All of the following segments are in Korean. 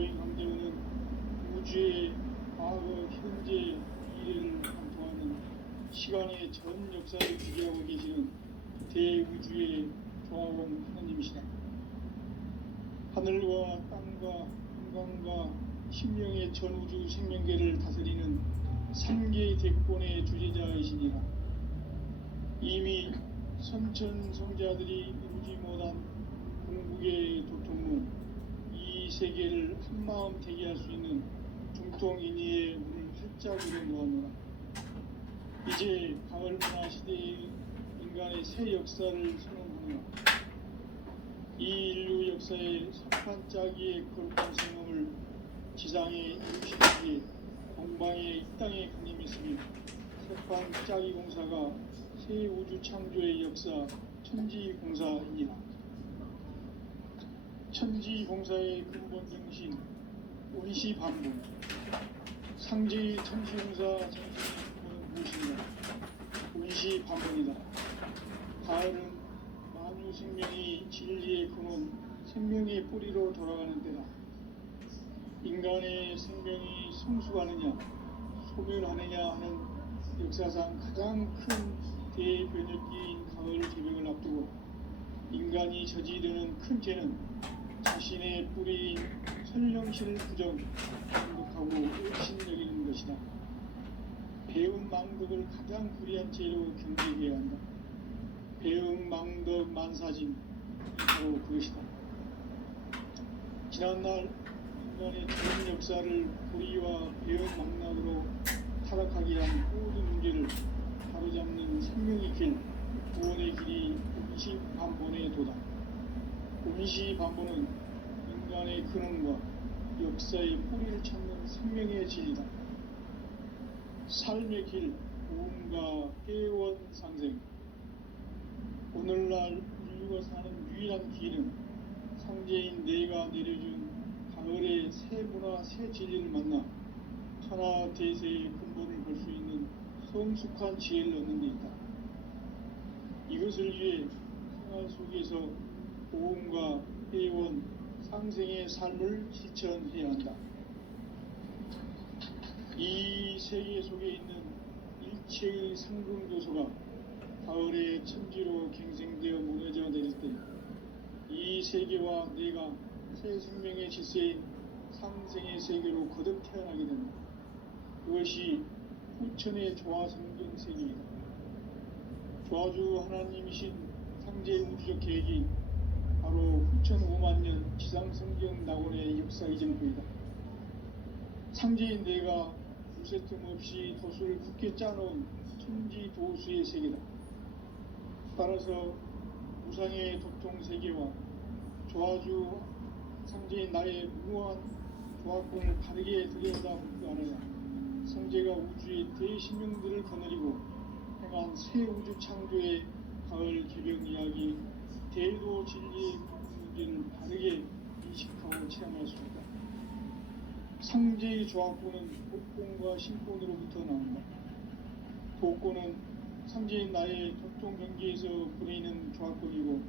교인 강대우는 우주의 과거, 현재, 미래를 관통하는 시간의 전 역사를 지배하고 계시는 대우주의 조화원 하나님이시다. 하늘과 땅과 인간과 신명의 전우주 생명계를 다스리는 삼계의 대권의 주재자이시니라. 이미 선천성자들이 이루지 못한 궁극의 도통로, 이 세계를 한마음 되게 할 수 있는 중통인의의 문을 활짝 열어놓았노라. 이제 가을 문화 시대의 인간의 새 역사를 선언하노라. 이 인류 역사의 석판짜기의 거룩한 생명을 지상에 이루시기에 동방의 이 땅에 강림했으며 석판짜기 공사가 새 우주 창조의 역사 천지공사이니라. 천지공사의 근본 정신 원시반복, 상제의 천지공사 정신은 무엇이냐? 원시반복이다. 가을은 만유 생명이 진리의 근원, 생명의 뿌리로 돌아가는 때다. 인간의 생명이 성숙하느냐, 소멸하느냐 하는 역사상 가장 큰 대변혁기인 가을 개벽을 앞두고 인간이 저지르는 큰 죄는 자신의 뿌리인 선령실 부정, 공격하고 의심 여기는 것이다. 배움 망덕을 가장 불의한 죄로 경계해야 한다. 배움 망덕 만사진, 바로 그것이다. 지난날 인간의 전 역사를 불의와 배움 망락으로 타락하게 한 모든 문제를 바로잡는 생명의 길, 구원의 길이 원시반본의 도다. 원시반본은 인간의 근원과 역사의 뿌리를 찾는 생명의 진리다. 삶의 길, 구원과 깨원 상생. 오늘날 인류가 사는 유일한 길은 상제인 내가 내려준 가을의 새 문화, 새 진리를 만나 천하 대세의 근본을 볼 수 있는 성숙한 지혜를 얻는 데 있다. 이것을 위해 생활 속에서 보험과 회원, 상생의 삶을 실천해야 한다. 이 세계 속에 있는 일체의 상승교소가 가을의 천지로 갱생되어 무너져 내릴 때 이 세계와 내가 새 생명의 질서인 상생의 세계로 거듭 태어나게 된다. 그것이 후천의 조화성경 세계이다. 조화주 하나님이신 상제 우주적 계획이 바로 후천 5만년 지상성경 낙원의 역사 이전부이다. 상제인 내가 무쇠틈 없이 도수를 굳게 짜놓은 천지 도수의 세계다. 따라서 무상의 도통 세계와 조화주 상제인 나의 무한 조화권을 바르게 들여다보지 않아야 상제가 우주의 대신명들을 거느리고 행한 새 우주 창조의 가을 개벽 이야기, 대도 진리의 문제를 바르게 인식하고 체험할 수 있다. 상제의 조화권은 복권과 신권으로부터 나온다. 복권은 상제인 나의 도통 경계에서 보내는 조화권이고,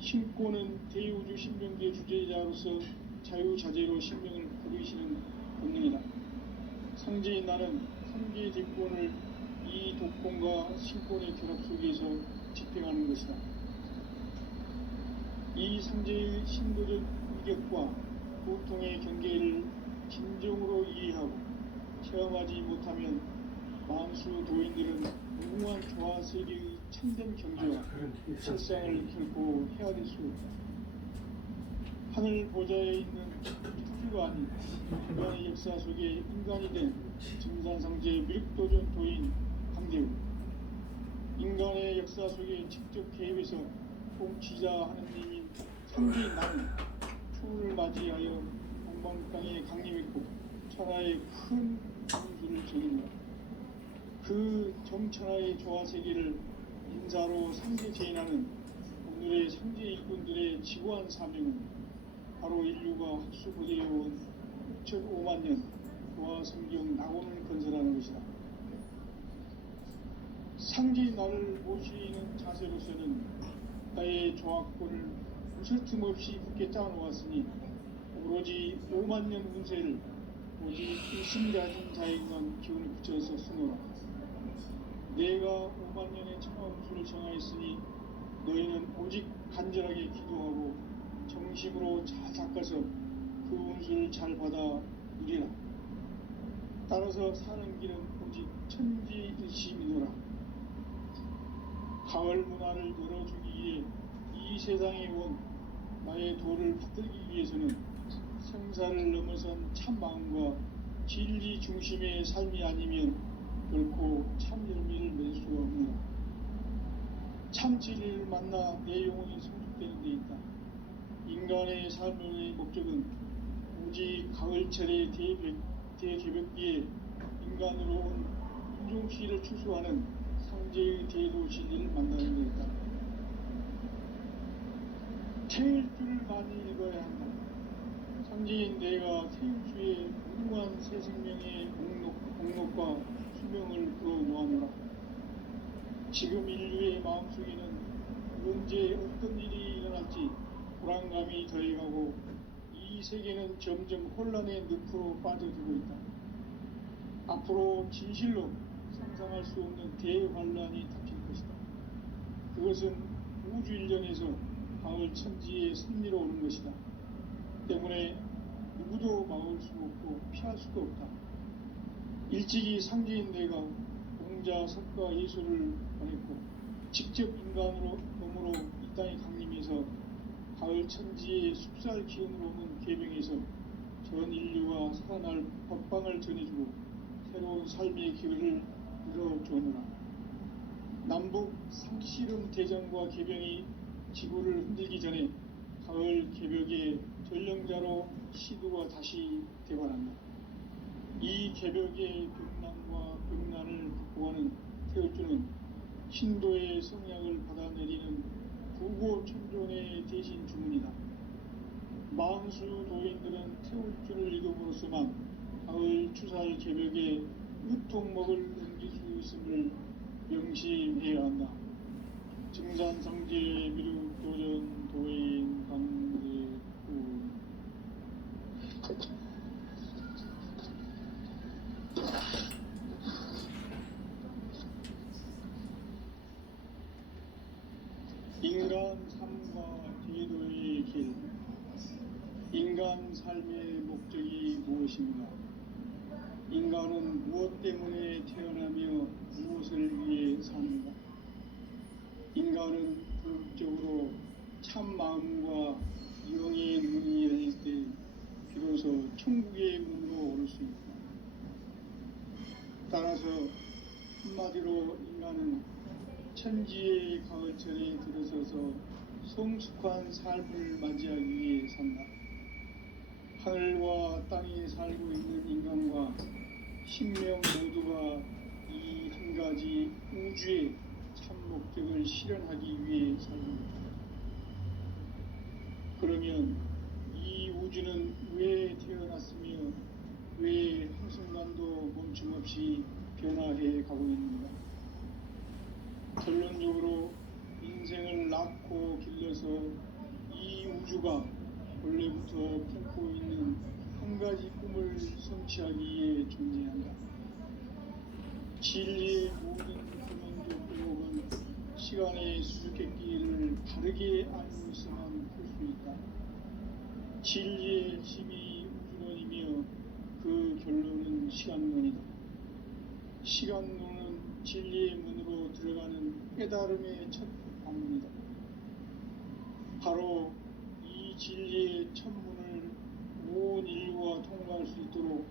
신권은 대우주 신명계 주제자로서 자유자재로 신명을 부르시는 본능이다. 상제인 나는 상제의 대권을 이 독권과 신권의 결합 속에서 집행하는 것이다. 이 상제의 신도적 위격과 보통의 경계를 진정으로 이해하고 체험하지 못하면 만수 도인들은 무궁한 조화 세계의 참된 경제와 실상을 결코 헤아릴 수 없다. 하늘 보좌에 있는 투표가 아닌 인간의 역사 속에 인간이 된 증산상제 밀도전 도인 강대우. 인간의 역사 속에 직접 개입해서 통치자 하느님인 상제인 나는 추후를 맞이하여 동방 땅에 강림했고 천하의 큰 분수를 지닌다. 그 정천하의 조화 세계를 인사로 상제 제인하는 오늘의 상제 일꾼들의 지고한 사명은 바로 인류가 학수고대해온 6,500년 조화 성경 낙원을 건설하는 것이다. 상제인 나를 모시는 자세로서는 나의 조화권을 무설틈 없이 굳게 짜놓았으니 오로지 5만 년 운세를 오직 일심 가진 자에게만 기운을 붙여서 쓰노라. 내가 5만 년의 천하운수를 정하였으니 너희는 오직 간절하게 기도하고 정심으로 잘 닦아서 그 운수를 잘 받아 누리라. 따라서 사는 길은 오직 천지일심이노라. 가을 문화를 열어주기 위해 이 세상에 온 나의 도를 받들기 위해서는 생사를 넘어선 참 마음과 진리 중심의 삶이 아니면 결코 참 열매를 맺을 수가 없노라. 참 진리를 만나 내 영혼이 성숙되는 데 있다. 인간의 삶의 목적은 오직 가을철의 대개벽기에 인간으로 온 인종시를 추수하는 상제의 대도 진리를 만나는 데 있다. 태일주를 많이 읽어야 한다. 상제인 내가 태일주의 무궁한 새 생명의 목록과 수명을 불어놓아노라. 지금 인류의 마음속에는 언제 어떤 일이 일어날지 불안감이 더해가고 이 세계는 점점 혼란의 늪으로 빠져들고 있다. 앞으로 진실로 상상할 수 없는 대환란이 닥칠 것이다. 그것은 우주 일전에서 가을 천지의 섭리로 오는 것이다. 때문에 누구도 막을 수 없고 피할 수도 없다. 일찍이 상제인 내가 공자, 석가, 예수를 보냈고 직접 인간으로 몸으로 이 땅에 강림해서 가을 천지의 숲살 기운으로 오는 계명에서 전 인류가 살아날 법방을 전해주고 새로운 삶의 기회를 열어주느라. 남북 상씨름 대전과 개병이 지구를 흔들기 전에 가을 개벽의 전령자로 시두가 다시 대관한다. 이 개벽의 벽난과 벽난을 극복하는 태울주는 신도의 성약을 받아내리는 구고천존의 대신 주문이다. 만수 도인들은 태울주를 읽음으로써만 가을 추살 개벽에 유통목을 넘길 수 있음을 명심해야 한다. 증산상제 미륵도전 도인 강대구. 인간 삶과 제도의 길. 인간 삶의 목적이 무엇인가? 인간은 무엇 때문에 태어나며 무엇을 위해 사는가? 인간은 궁극적으로 참 마음과 영의 문이 열릴 때 비로소 천국의 문으로 오를 수 있다. 따라서 한마디로 인간은 천지의 가을철에 들어서서 성숙한 삶을 맞이하기 위해 산다. 하늘과 땅에 살고 있는 인간과 신명 모두가 이 한 가지 우주의 참 목적을 실현하기 위해 살고 있다. 그러면 이 우주는 왜 태어났으며 왜 한순간도 멈춤없이 변화해 가고 있는가? 결론적으로 인생을 낳고 길러서 이 우주가 원래부터 품고 있는 한 가지 꿈을 성취하기 위해 존재한다. 진리의 모든 근원적 의혹은 시간의 수수께끼를 바르게 알고 있어만 풀 수 있다. 진리의 핵심이 우주론이며 그 결론은 시간론이다. 시간론은 진리의 문으로 들어가는 깨달음의 첫 방문이다. 바로 이 진리의 첫 문을 온 인류가 통과할 수 있도록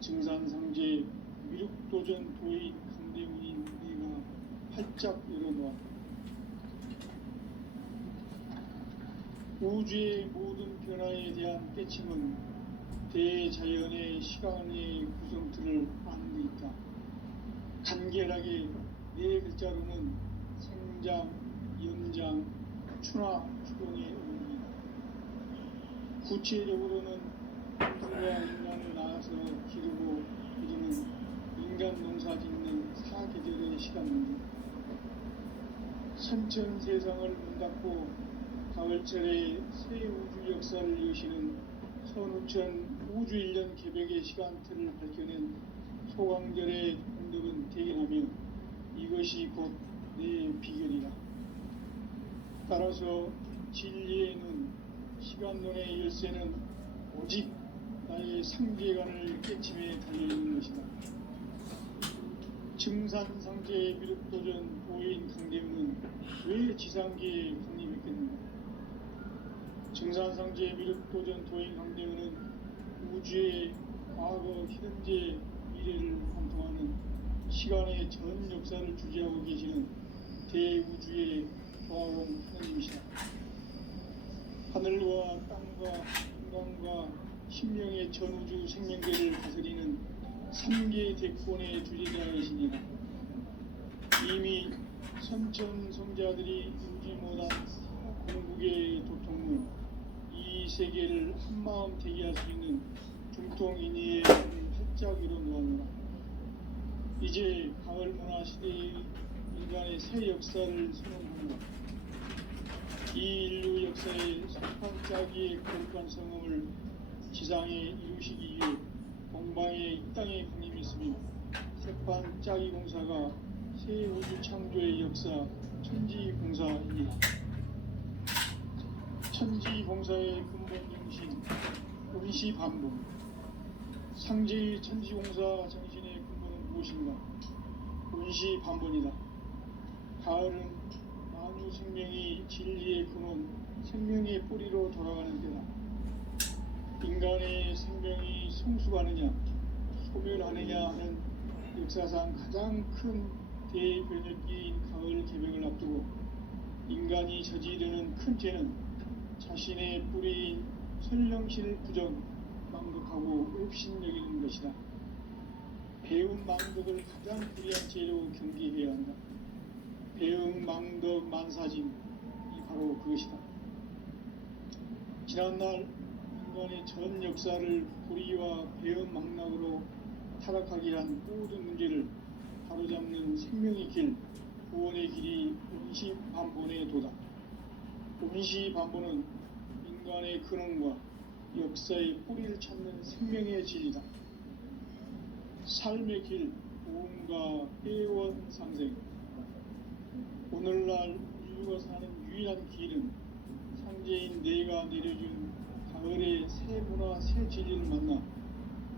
증산상제 미륵도전 도인 강대문인 우리가 활짝 열어놓았다. 우주의 모든 변화에 대한 깨침은 대자연의 시간의 구성틀을 아는 데 있다. 간결하게 네 글자로는 생장, 연장, 추나 추동의 의미이다. 구체적으로는 인간과 인간을 낳아서 기르고 이루는 인간 농사 짓는 사계절의 시간입니다. 선천 세상을 문 닫고 가을철에 새 우주 역사를 여시는 선우천 우주일년 개벽의 시간틀을 밝혀낸 소강절의 공덕은 대견하며 이것이 곧 내 비결이다. 따라서 진리의 눈, 시간론의 열쇠는 오직 나의 상제관을 깨침에 달려있는 것이다. 증산상제의 미륵도전 도인 강대우는 왜 지상계에 강림했겠는가? 증산상제의 미륵도전 도인 강대우는 우주의 과거, 현재, 미래를 관통하는 시간의 전 역사를 주재하고 계시는 대우주의 조화공 하느님이시다. 하늘과 땅과 인간과 심령의 전우주 생명계를 다스리는 3개 대권의 주제자이시니라. 이미 선천성자들이 인지 못한 궁극의 도통문, 이 세계를 한마음 대기할 수 있는 중통인의의 문을 활짝 열어놓았노라. 이제 가을 문화 시대의 인간의 새 역사를 선언한다. 이 인류 역사의 석판짜기의 거룩한 성음을 지상에 이루시기 위해 동방의 이 땅에 강림했으며 석판짜기 공사가 새 우주 창조의 역사 천지공사입니다. 천지공사의 근본 정신 원시반복. 상제의 천지공사 정신의 근본은 무엇인가? 원시반복이다. 가을은 만유 생명이 진리의 근원, 생명의 뿌리로 돌아가는 때다. 인간의 생명이 성숙하느냐, 소멸하느냐 하는 역사상 가장 큰 대변혁기인 가을 개벽을 앞두고 인간이 저지르는 큰 죄는 자신의 뿌리인 설령신을 부정, 망극하고 업신여기는 것이다. 배움 망덕을 가장 불의한 죄로 경계해야 한다. 배움 망덕 만사짐이 바로 그것이다. 지난날 인간의 전 역사를 불의와 배움 망락으로 타락하게 한 모든 문제를 바로잡는 생명의 길, 구원의 길이 원시반본의 도다. 원시반본은 인간의 근원과 역사의 뿌리를 찾는 생명의 진리다. 삶의 길, 보험과 회원상생. 오늘날 인류가 사는 유일한 길은 상제인 내가 내려준 가을의 새 문화, 새 진리를 만나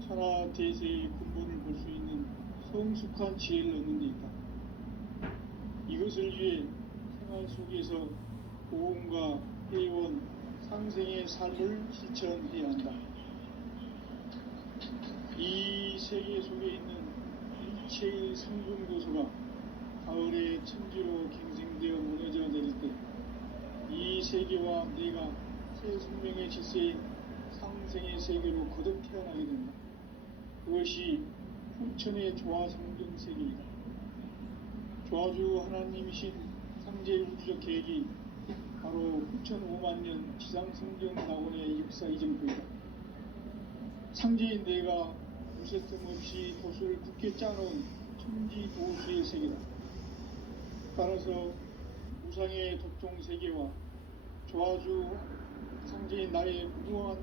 천하 대세의 근본을 볼 수 있는 성숙한 지혜를 얻는 데 있다. 이것을 위해 생활 속에서 보험과 회원, 상생의 삶을 실천해야 한다. 이 세계 속에 있는 일체의 상근고소가 가을의 천지로 갱생되어 무너져 내릴 때 이 세계와 내가 새 생명의 질서인 상생의 세계로 거듭 태어나게 된다. 그것이 후천의 조화성등 세계이다. 조화주 하나님이신 상제 우주적 계획이 바로 후천 5만년 지상성경 낙원의 역사 이정표이다. 상제인 내가 무쇠 틈 없이 도수를 굳게 짜놓은 천지 도수의 세계다. 따라서 우상의 도통 세계와 조화주 상제인 나의 무궁한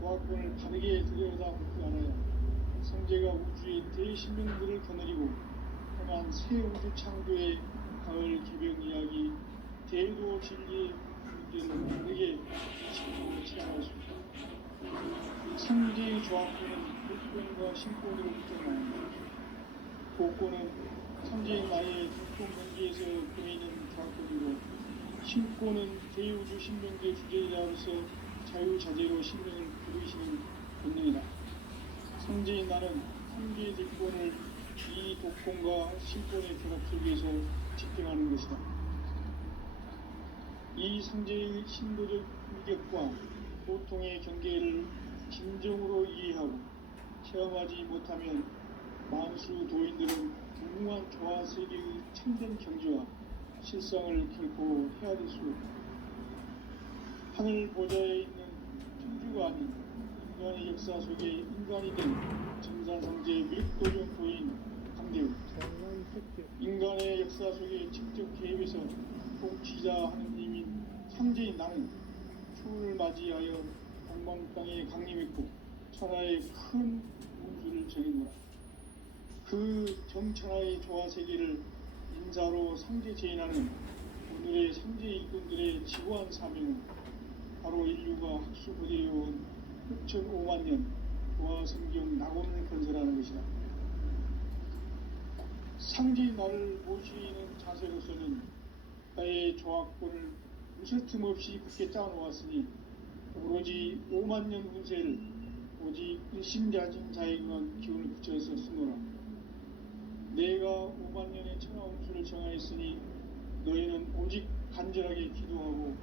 조화권을 바르게 들여다보고 알아야 상제가 우주의 대신명들을 거느리고 행한 새 우주 창조의 가을 개벽 이야기 대도 진리의 문제를 바르게 지식으로 체험할 수 있다. 상제의 조화권은 복권과 신권으로부터 나온다. 복권은 상제인 나의 중통 경계에서 보이는 조화권이고 신권은 대우주 신명계 주제자로서 자유자재로 신명을 부르시는 본능이다. 상제인 나는 상계의 대권을 이 독권과 신권의 결합 속에서 집행하는 것이다. 이 상제의 신도적 위력과 보통의 경계를 진정으로 이해하고 체험하지 못하면 만수 도인들은 무궁한 조화 세계의 참된 경지와 실상을 결코 헤아릴 수 없다. 하늘 보좌에 있는 천주가 아닌 인간의 역사 속에 인간이 된 증산상제 미륵도전 도인 강대우. 인간의 역사 속에 직접 개입해서 통치자 하느님인 상제인 나는 추운을 맞이하여 소망 땅에 강림했고 천하의 큰 운수를 정했노라. 그 정천하의 조화 세계를 인자로 상제 제인하는 오늘의 상제 일꾼들의 지고한 사명은 바로 인류가 학수부대해온 6,500만 년 조화 성경 낙원을 건설하는 것이다. 상제의 나를 모시는 자세로서는 나의 조화권을 무쇠틈 없이 굳게 짜놓았으니 오로지 5만 년 운세를 오직 일심자진 자에게만 기운을 붙여서 쓰노라. 내가 5만 년의 천하 운수를 정하였으니 너희는 오직 간절하게 기도하고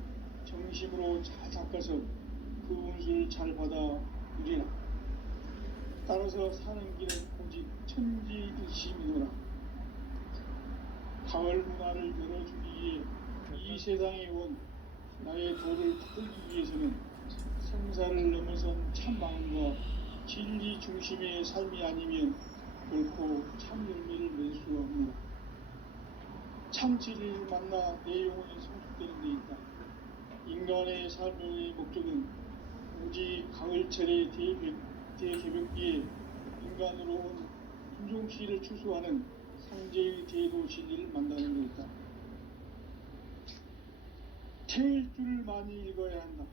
정심으로 잘 닦아서 그 운수를 잘 받아 누리라. 따라서 사는 길은 오직 천지일심이노라. 가을 문화를 열어주기 위해 이 세상에 온 나의 도를 붙들기 위해서는 생사를 넘어선 참 마음과 진리 중심의 삶이 아니면 결코 참 열매를 낼 수 없노라. 참 진리를 만나 내 영혼이 성숙되는 데 있다. 인간의 삶의 목적은 오직 가을철의 대개벽기에 인간으로 온 품종시를 추수하는 상제의 제도 진리를 만나는 데 있다. 태일주를 많이 읽어야 한다.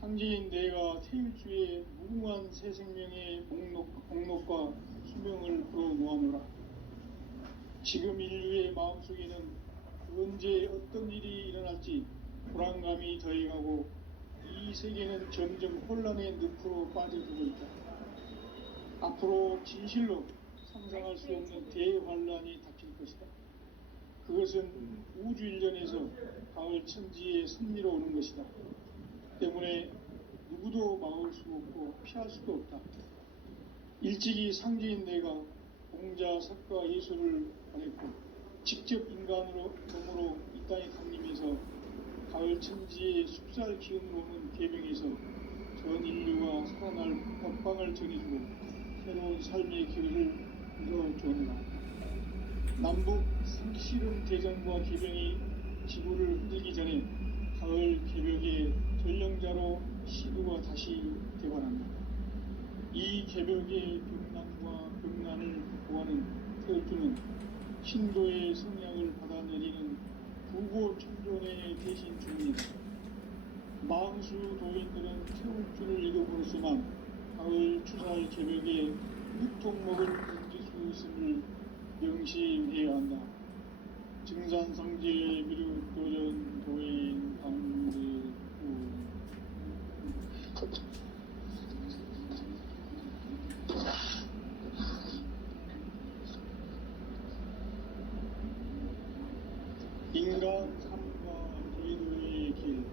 상제인 내가 태일주의 무궁한 새 생명의 목록과 수명을 풀어놓아노라. 지금 인류의 마음속에는 언제 어떤 일이 일어날지 불안감이 더해가고 이 세계는 점점 혼란의 늪으로 빠져들고 있다. 앞으로 진실로 상상할 수 없는 대환란이 닥칠 것이다. 그것은 우주 일련에서 가을 천지의 섭리로 오는 것이다. 때문에 누구도 막을 수 없고 피할 수도 없다. 일찍이 상제인 내가 공자, 석가, 예수를 보냈고 직접 인간으로 몸으로 이 땅에 강림해서 가을 천지의 숲살 기운으로 오는 계명에서 전 인류가 살아날 법방을 전해주고 새로운 삶의 길을 이뤄주었노라. 남북 상씨름 대전과 개병이 지구를 흔들기 전에 가을 개벽의 전령자로 시두가 다시 되관한다. 이 개벽의 병난과 병난을 극복하는 태울주는 신도의 성향을 받아내리는 부고천존의 대신 중입니다. 망수 도인들은 태울주를 읽어보았지만 가을 추살 개벽에 육통목을 던질 수 있음을 명심해야 한다. 증산상제 미륵도전 도인 강대구 인간 삶과 제도의 길.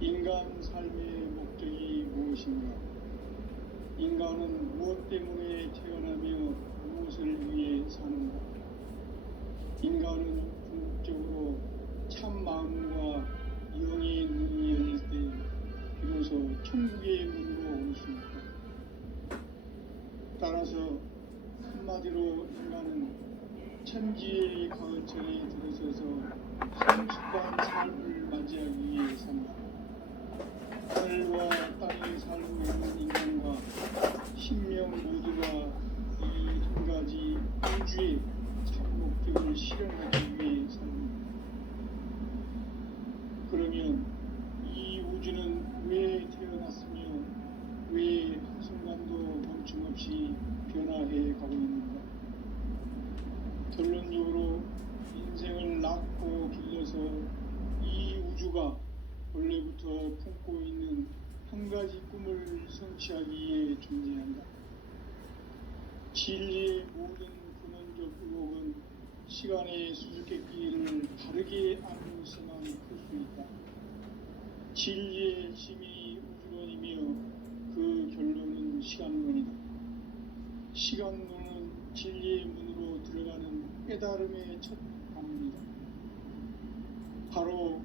인간 삶의 목적이 무엇인가? 인간은 무엇 때문에 태어나며 무엇을 위해 사는가? 인간은 궁극적으로 참 마음과 영의 눈이 열릴 때 비로소 천국의 문으로 올 수 있다. 따라서 한마디로 인간은 천지의 가을철에 들어서서 성숙한 삶을 맞이하기 위해 산다. 하늘과 땅에 살고 있는 인간과 신명 모두가 이 한 가지 우주의 참 목적을 실현하기 위해 삽니다. 그러면 이 우주는 왜 태어났으며 왜 한순간도 멈춤없이 변화해 가고 있는가? 결론적으로 인생을 낳고 길러서 이 우주가 원래부터 품고 있는 한 가지 꿈을 성취하기 위해 존재한다. 진리의 모든 근원적 의혹은 시간의 수수께끼를 다르게 알고서만 풀 수 있다. 진리의 힘이 우주론이며 그 결론은 시간론이다. 시간론은 진리의 문으로 들어가는 깨달음의 첫 방문이다. 바로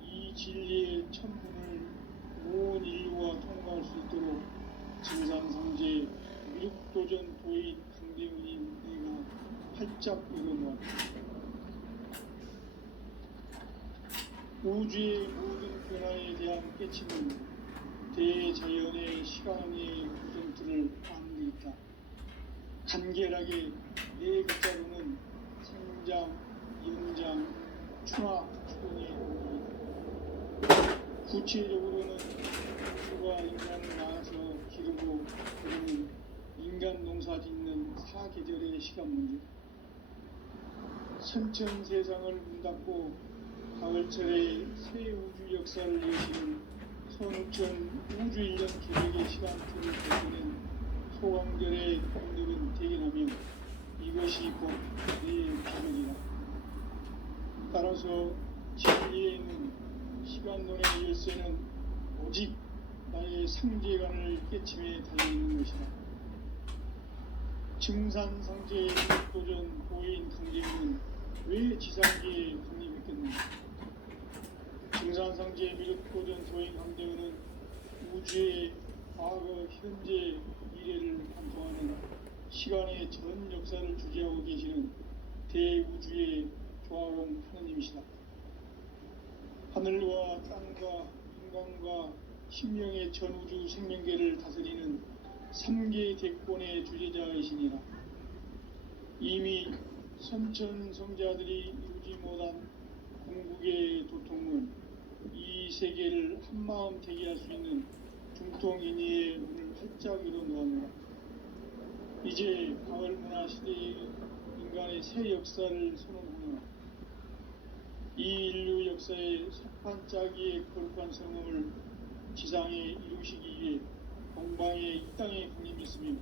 이 진리의 첫 문을 온 인류가 통과할 수 있도록 증산상제 미륵도전 도인 강대훈인 내가 활짝 열어놓았다. 우주의 모든 변화에 대한 깨침은 대자연의 시간의 구성틀을 아는 데 있다. 간결하게 네 글자로는 생장, 연장, 추나, 추동의 의미이다. 구체적으로는 주가 인간을 낳아서 기르고 그러는 인간 농사 짓는 사계절의 시간 문제다. 선천 세상을 문닫고 가을철의 새 우주 역사를 여시는 선우천 우주 1년 계획의 시간틀을 거치는 소강절의 공덕은 대견하며 이것이 곧 내 비전이다. 따라서 진리에 있는 시간론의 열쇠는 오직 나의 상제관을 깨침에 달려있는 것이다. 증산상제의 도전 고인 강제는 왜 지상계에 강림했겠는가? 증산상제의 미륵도전 도인 강제는 우주의 과거, 현재, 미래를 관통하는 시간의 전 역사를 주재하고 계시는 대우주의 조화공 하느님이시다. 하늘과 땅과 인간과 신명의 전우주 생명계를 다스리는 3개 대권의 주제자이시니라. 이미 선천성자들이 이루지 못한 궁극의 도통은 이 세계를 한마음 되게 할 수 있는 중통인의의 문을 활짝 열어놓았노라. 이제 가을문화 시대의 인간의 새 역사를 선언하노라. 이 인류 역사의 석판짜기의 거룩한 성공을 지상에 이루시기 위해 동방의 이 땅에 강림했으며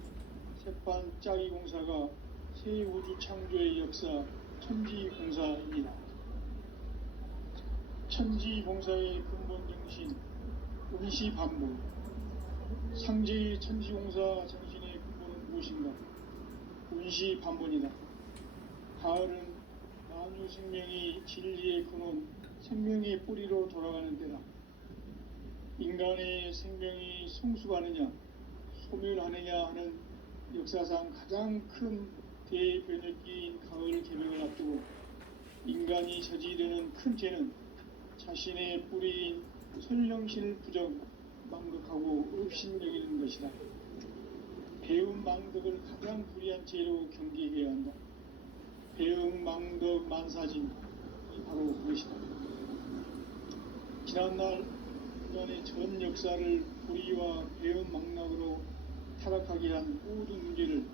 세판짜기 공사가 새 우주 창조의 역사 천지공사입니다. 천지공사의 근본 정신 운시반복. 상제의 천지공사 정신의 근본은 무엇인가? 운시반본이다. 가을은 만유 생명이 진리의 근원, 생명의 뿌리로 돌아가는 때다. 인간의 생명이 성숙하느냐, 소멸하느냐 하는 역사상 가장 큰 대변혁기인 가을 개명을 앞두고 인간이 저지르는 큰 죄는 자신의 뿌리인 선령신을 부정, 망극하고 업신여기는 것이다. 배움 망덕을 가장 불의한 죄로 경계해야 한다. 배움 망덕 만사진이 바로 그것이다. 지난날 인간의 전 역사를 불의와 배움 망락으로 타락하게 한 모든 문제를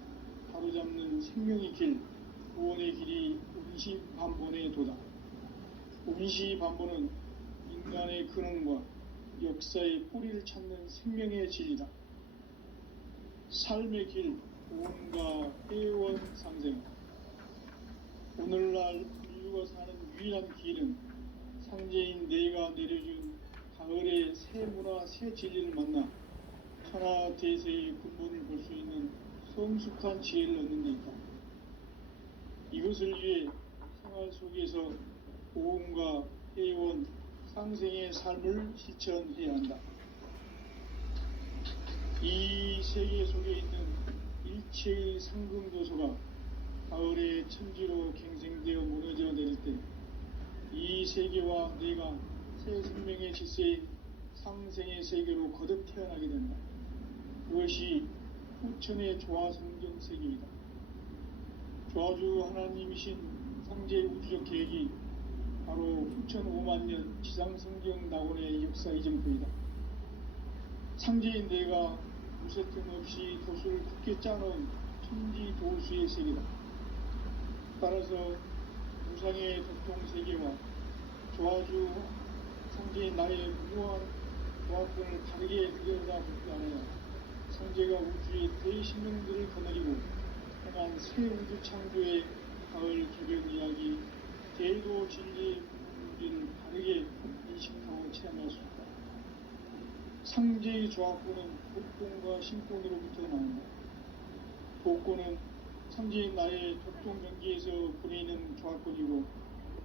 바로잡는 생명의 길, 구원의 길이 운시반본의 도다. 운시반본은 인간의 근원과 역사의 뿌리를 찾는 생명의 진리다. 삶의 길, 구원과 회원 상생. 오늘날 인류가 사는 유일한 길은 상제인 내가 내려준 가을의 새 문화, 새 진리를 만나 천하 대세의 근본을 볼 수 있는 성숙한 지혜를 얻는 데 있다. 이것을 위해 생활 속에서 보험과 회원, 상생의 삶을 실천해야 한다. 이 세계 속에 있는 일체의 상금도서가 가을의 천지로 갱생되어 무너져 내릴 때 이 세계와 내가 새 생명의 질서인 상생의 세계로 거듭 태어나게 된다. 그것이 후천의 조화성경 세계이다. 조화주 하나님이신 상제 우주적 계획이 바로 후천 5만년 지상성경 낙원의 역사 이정표이다. 상제인 내가 무쇠틈 없이 도수를 굳게 짜놓은 천지 도수의 세계다. 따라서 우상의 도통 세계와 조화주 상제인 나의 무모한 조화권을 다르게 들여다보지 않아야 상제가 우주의 대신령들을 거느리고 행한 새 우주 창조의 가을 개변 이야기, 대도 진리의 문제를 다르게 인식하고 체험할 수 있다. 상제의 조화권은 독권과 신권으로부터 나온다. 독권은 상제인 나의 독종 경계에서 보내는 조화권이고,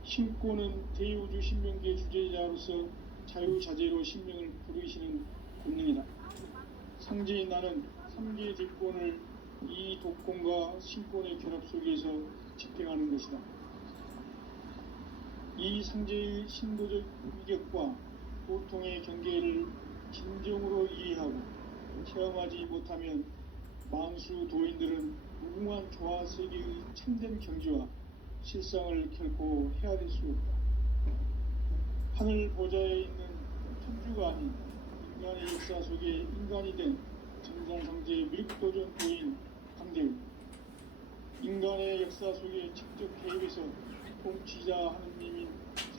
신권은 대우주 신명계 주제자로서 자유자재로 신명을 부르시는 권능이다. 상제인 나는 3개 뒷권을 이 독권과 신권의 결합 속에서 집행하는 것이다. 이 상제의 신도적 위격과 보통의 경계를 진정으로 이해하고 체험하지 못하면 만수 도인들은 무궁한 조화 세계의 참된 경지와 실상을 결코 헤아릴 수 없다. 하늘 보좌에 있는 천주가 아닌 인간의 역사 속에 인간이 된 정상상제 미륵도전 도인 강대우, 인간의 역사 속에 직접 개입해서 통치자 하느님인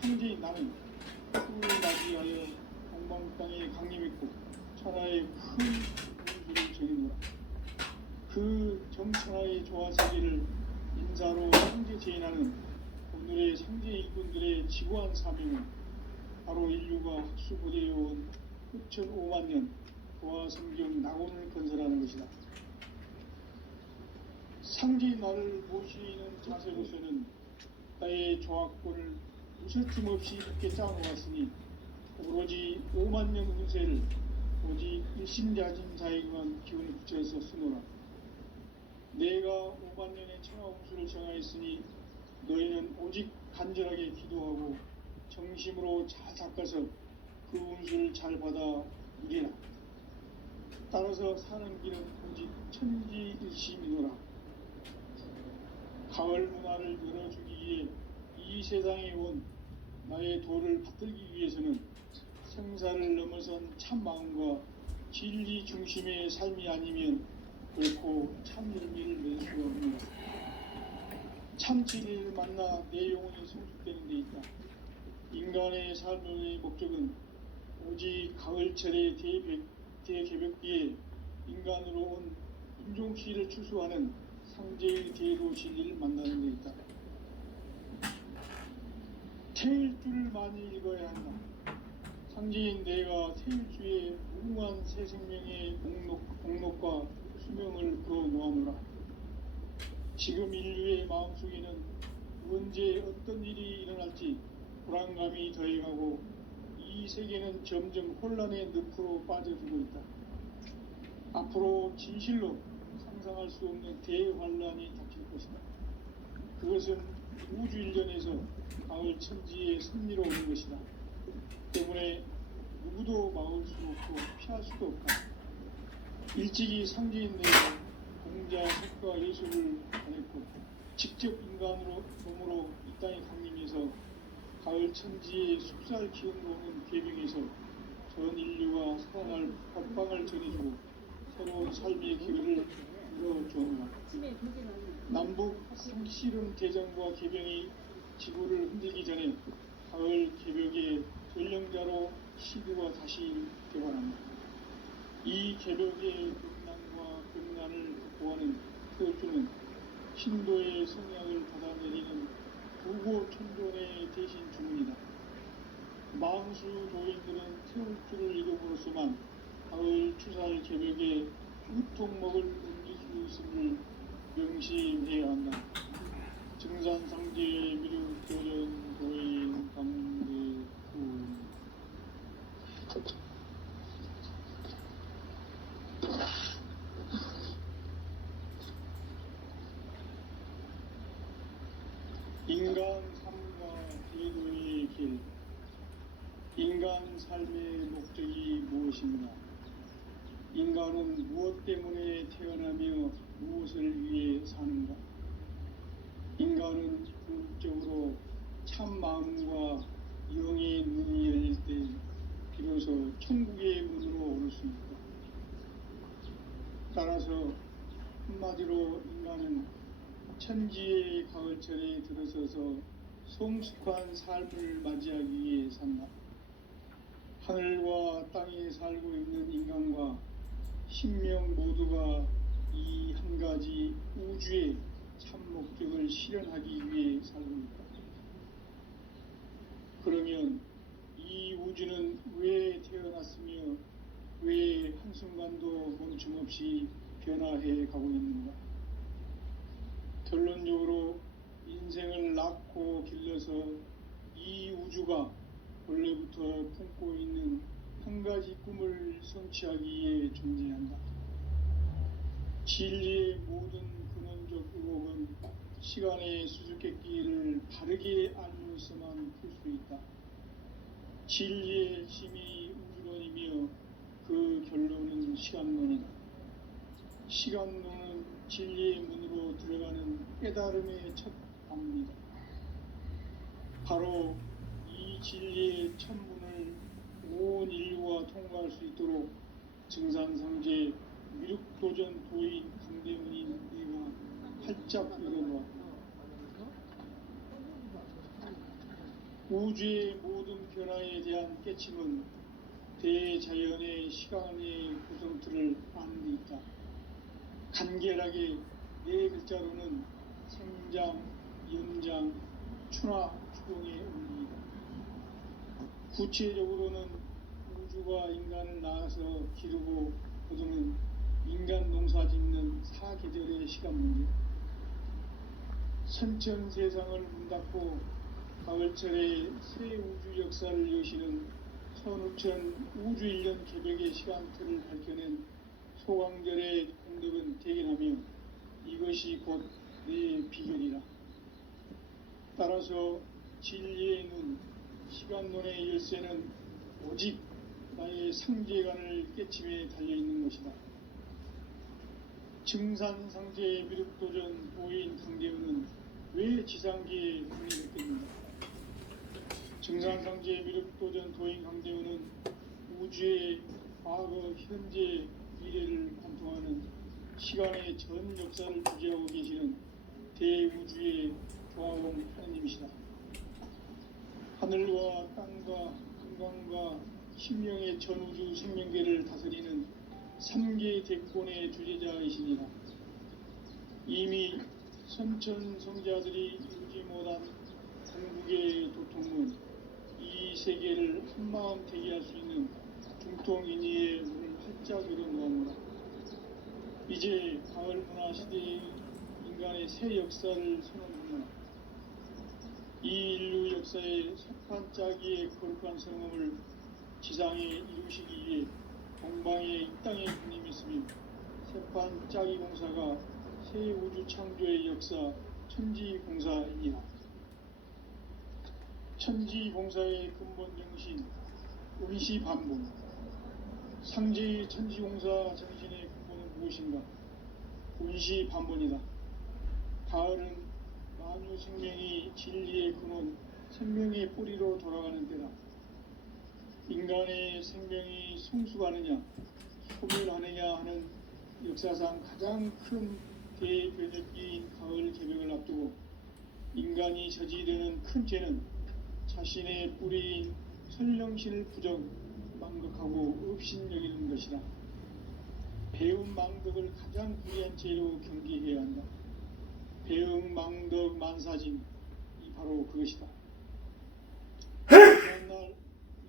상제인 나는 수를 맞이하여 동방 땅에 강림했고 천하의 큰 운수를 정해노라. 그 정천하의 조화세계를 인사로 상제 제인하는 오늘의 상제 일꾼들의 지고한 사명은 바로 인류가 학수고대해온 6,500만 년 조화성경 낙원을 건설하는 것이다. 상제인 나를 모시는 자세로서는 나의 조화권을 무설짐 없이 함께 짜놓았으니 오로지 5만 년 운세를 오직 일심자진 자에게만 기운을 붙여서 쓰노라. 내가 5만 년의 천하 운수를 정하였으니 너희는 오직 간절하게 기도하고 정심으로 잘 닦아서 그 운수를 잘 받아 누리라. 따라서 사는 길은 오직 천지일심이노라. 가을 문화를 열어주기 위해 이 세상에 온 나의 도를 받들기 위해서는 생사를 넘어선 참 마음과 진리 중심의 삶이 아니면 결코 참 열매를 낼 수가 없노라. 참 진리를 만나 내 영혼이 성숙되는 데 있다. 인간의 삶의 목적은 오직 가을철의 대개벽기에 인간으로 온 인종시를 추수하는 상제의 대로 진리를 만나는 데 있다. 태일주를 많이 읽어야 한다. 상제인 내가 태일주의 무궁한 새 생명의 목록과 수명을 그어 놓아노라. 지금 인류의 마음속에는 언제 어떤 일이 일어날지 불안감이 더해가고 이 세계는 점점 혼란의 늪으로 빠져들고 있다. 앞으로 진실로 상상할 수 없는 대환란이 닥칠 것이다. 그것은 우주 일전에서 가을 천지의 섭리로 오는 것이다. 때문에 누구도 막을 수 없고 피할 수도 없다. 일찍이 상제인 내가 공자, 석가, 예술을 전했고 직접 인간으로 몸으로 이 땅에 강림해서 가을 천지의 숲살 기운으로 오는 계명에서 전 인류가 살아날 법방을 전해주고 새로운 삶의 기회를 열어주었노라. 남북 상씨름 대전과 개병이 지구를 흔들기 전에 가을 개벽의 전령자로 시드가 다시 개관합니다. 이 개벽의 극난과 극난을 극복하는 태울주는 신도의 성향을 받아내리는 부고 천존의 대신 주문이다. 만수 도인들은 태울주를 이름으로서만 가을 추살 개벽에 우통목을 옮길 수 있음을 명심해야 한다. 증산상제의 미륵도전 도인 강대우. 인간 삶과 제도의 길. 인간 삶의 목적이 무엇인가? 인간은 무엇 때문에 태어나며 무엇을 위해 사는가? 인간은 궁극적으로 참 마음과 영의 눈이 열릴 때 비로소 천국의 문으로 오를 수 있다. 따라서 한마디로 인간은 천지의 가을철에 들어서서 성숙한 삶을 맞이하기 위해 산다. 하늘과 땅에 살고 있는 인간과 신명 모두가 이 한 가지 우주의 참 목적을 실현하기 위해 살고 있다. 그러면 이 우주는 왜 태어났으며 왜 한순간도 멈춤없이 변화해 가고 있는가? 결론적으로 인생을 낳고 길러서 이 우주가 원래부터 품고 있는 한 가지 꿈을 성취하기 위해 존재한다. 진리의 모든 근원적 의혹은 시간의 수수께끼를 바르게 알면서만 풀 수 있다. 진리의 핵심이 우주론이며 그 결론은 시간론이다. 시간론은 진리의 문으로 들어가는 깨달음의 첫 방문이다. 바로 이 진리의 첫 문을 온 인류가 통과할 수 있도록 증산상제 미륵도전 도인 강대문인 내가 활짝 열어놓았다. 우주의 모든 변화에 대한 깨침은 대자연의 시간의 구성틀을 아는 데 있다. 간결하게 네 글자로는 생장, 연장, 추나 추동의 원리이다. 구체적으로는 우주가 인간을 낳아서 기르고 거두는 인간 농사 짓는 사계절의 시간 문제, 선천 세상을 문 닫고 가을철에 새 우주 역사를 여시는 선우천 우주 1년 개벽의 시간틀을 밝혀낸 소강절의 공덕은 대견하며 이것이 곧 내 비결이라. 따라서 진리의 눈, 시간론의 열쇠는 오직 나의 상제관을 깨침에 달려있는 것이다. 증산상제의 미륵도전 도인 강대훈은 왜 지상계에 문이 됐겠는가? 증산상제의 미륵도전 도인 강대훈은 우주의 과거, 현재, 미래를 관통하는 시간의 전 역사를 주재하고 계시는 대우주의 조화원 하느님이시다. 하늘과 땅과 금강과 신명의 전우주 생명계를 다스리는 3계 대권의 주재자이시니라. 이미 선천성자들이 이루지 못한 궁극의 도통은 이 세계를 한마음 대기할 수 있는 중통인의의 문을 활짝 열어놓았노라. 이제 가을 문화 시대의 인간의 새 역사를 선언하노라. 이 인류 역사의 석판짜기의 거룩한 성음을 지상에 이루시기 위해 동방에 이 땅에 군림했으며 석판짜기 공사가 새 우주 창조의 역사 천지공사이니라. 천지공사의 근본 정신 운시반본, 상제의 천지공사 정신의 근본은 무엇인가? 운시반본이다. 가을은 만유 생명이 진리의 근원, 생명의 뿌리로 돌아가는 때다. 인간의 생명이 성숙하느냐, 소멸하느냐 하는 역사상 가장 큰 대변혁기인 가을 개벽을 앞두고 인간이 저지르는 큰 죄는 자신의 뿌리인 설령신을 부정, 망극하고 업신여기는 것이다. 배움 망덕을 가장 불리한 죄로 경계해야 한다. 배움 망덕 만사짐이 바로 그것이다. 지난날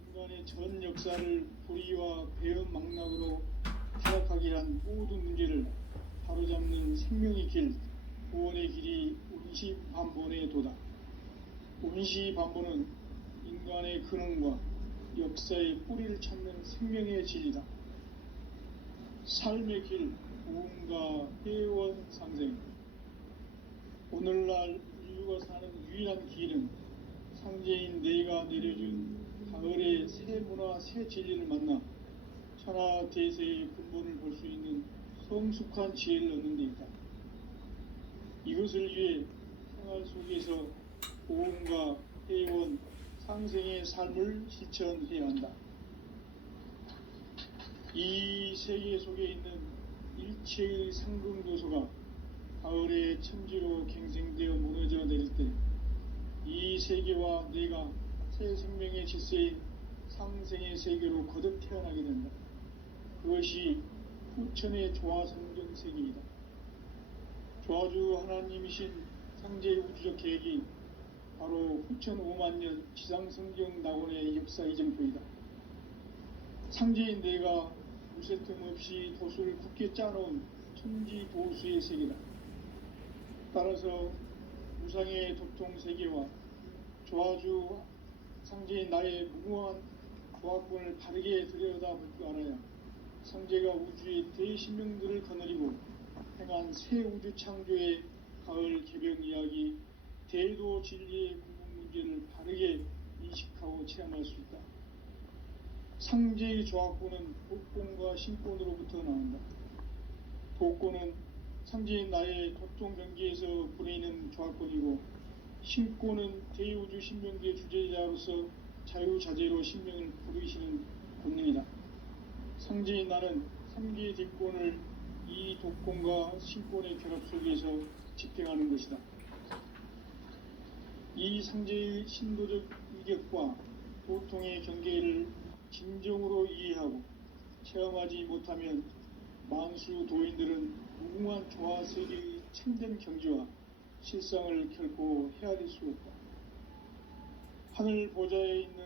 인간의 전 역사를 불의와 배움 망락으로 타락하게 한 모든 문제를 바로잡는 생명의 길, 구원의 길이 운시반본의 도다. 운시반본은 인간의 근원과 역사의 뿌리를 찾는 생명의 진리다. 삶의 길, 구원과 회원 상생. 오늘날 인류가 사는 유일한 길은 상제인 내가 내려준 가을의 새 문화, 새 진리를 만나 천하 대세의 근본을 볼 수 있는 성숙한 지혜를 얻는 데 있다. 이것을 위해 생활 속에서 보험과 회원, 상생의 삶을 실천해야 한다. 이 세계 속에 있는 일체의 상금도서가 가을의 천지로 갱생되어 무너져 내릴 때 이 세계와 내가 새 생명의 질서인 상생의 세계로 거듭 태어나게 된다. 그것이 후천의 조화성경 세계이다. 조화주 하나님이신 상제의 우주적 계획이 바로 후천 5만년 지상성경 낙원의 역사 이정표이다. 상제인 내가 무쇠틈 없이 도수를 굳게 짜놓은 천지 도수의 세계다. 따라서 무상의 도통 세계와 조화주 상제인 나의 무모한 조합권을 바르게 들여다볼 줄 알아야 상제가 우주의 대신명들을 거느리고 행한 새 우주 창조의 가을 개벽 이야기, 대도 진리의 궁극 문제를 바르게 인식하고 체험할 수 있다. 상제의 조합구는 복권과 신권으로부터 나온다. 복권은 상제인 나의 토종 경계에서 부리는 조합권이고, 신권은 대우주 신명기의 주제자로서 자유자재로 신명을 부르시는 권능이다. 상제인 나는 3개의 뒷권을 이 독권과 신권의 결합 속에서 집행하는 것이다. 이 상제의 신도적 위격과 도통의 경계를 진정으로 이해하고 체험하지 못하면 만수 도인들은 무궁한 조화 세계의 참된 경지와 실상을 결코 헤아릴 수 없다. 하늘 보좌에 있는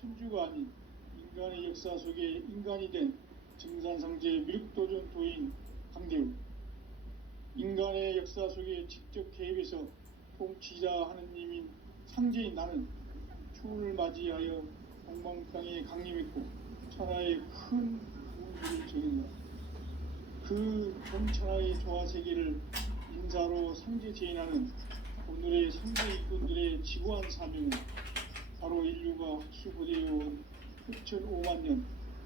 천주가 아닌 인간의 역사 속에 인간이 된 증산상제 미륵도전 도인 강대우, 인간의 역사 속에 직접 개입해서 통치자 하느님인 상제인 나는 추운을 맞이하여 동방땅에 강림했고 천하의 큰 우주를 전한다. 그 전천하의 조화세계를 인사로 상제 제인하는 오늘의 상제 일꾼들의 지구한 사명은 바로 인류가 흡수보되어온 흑천 5만 년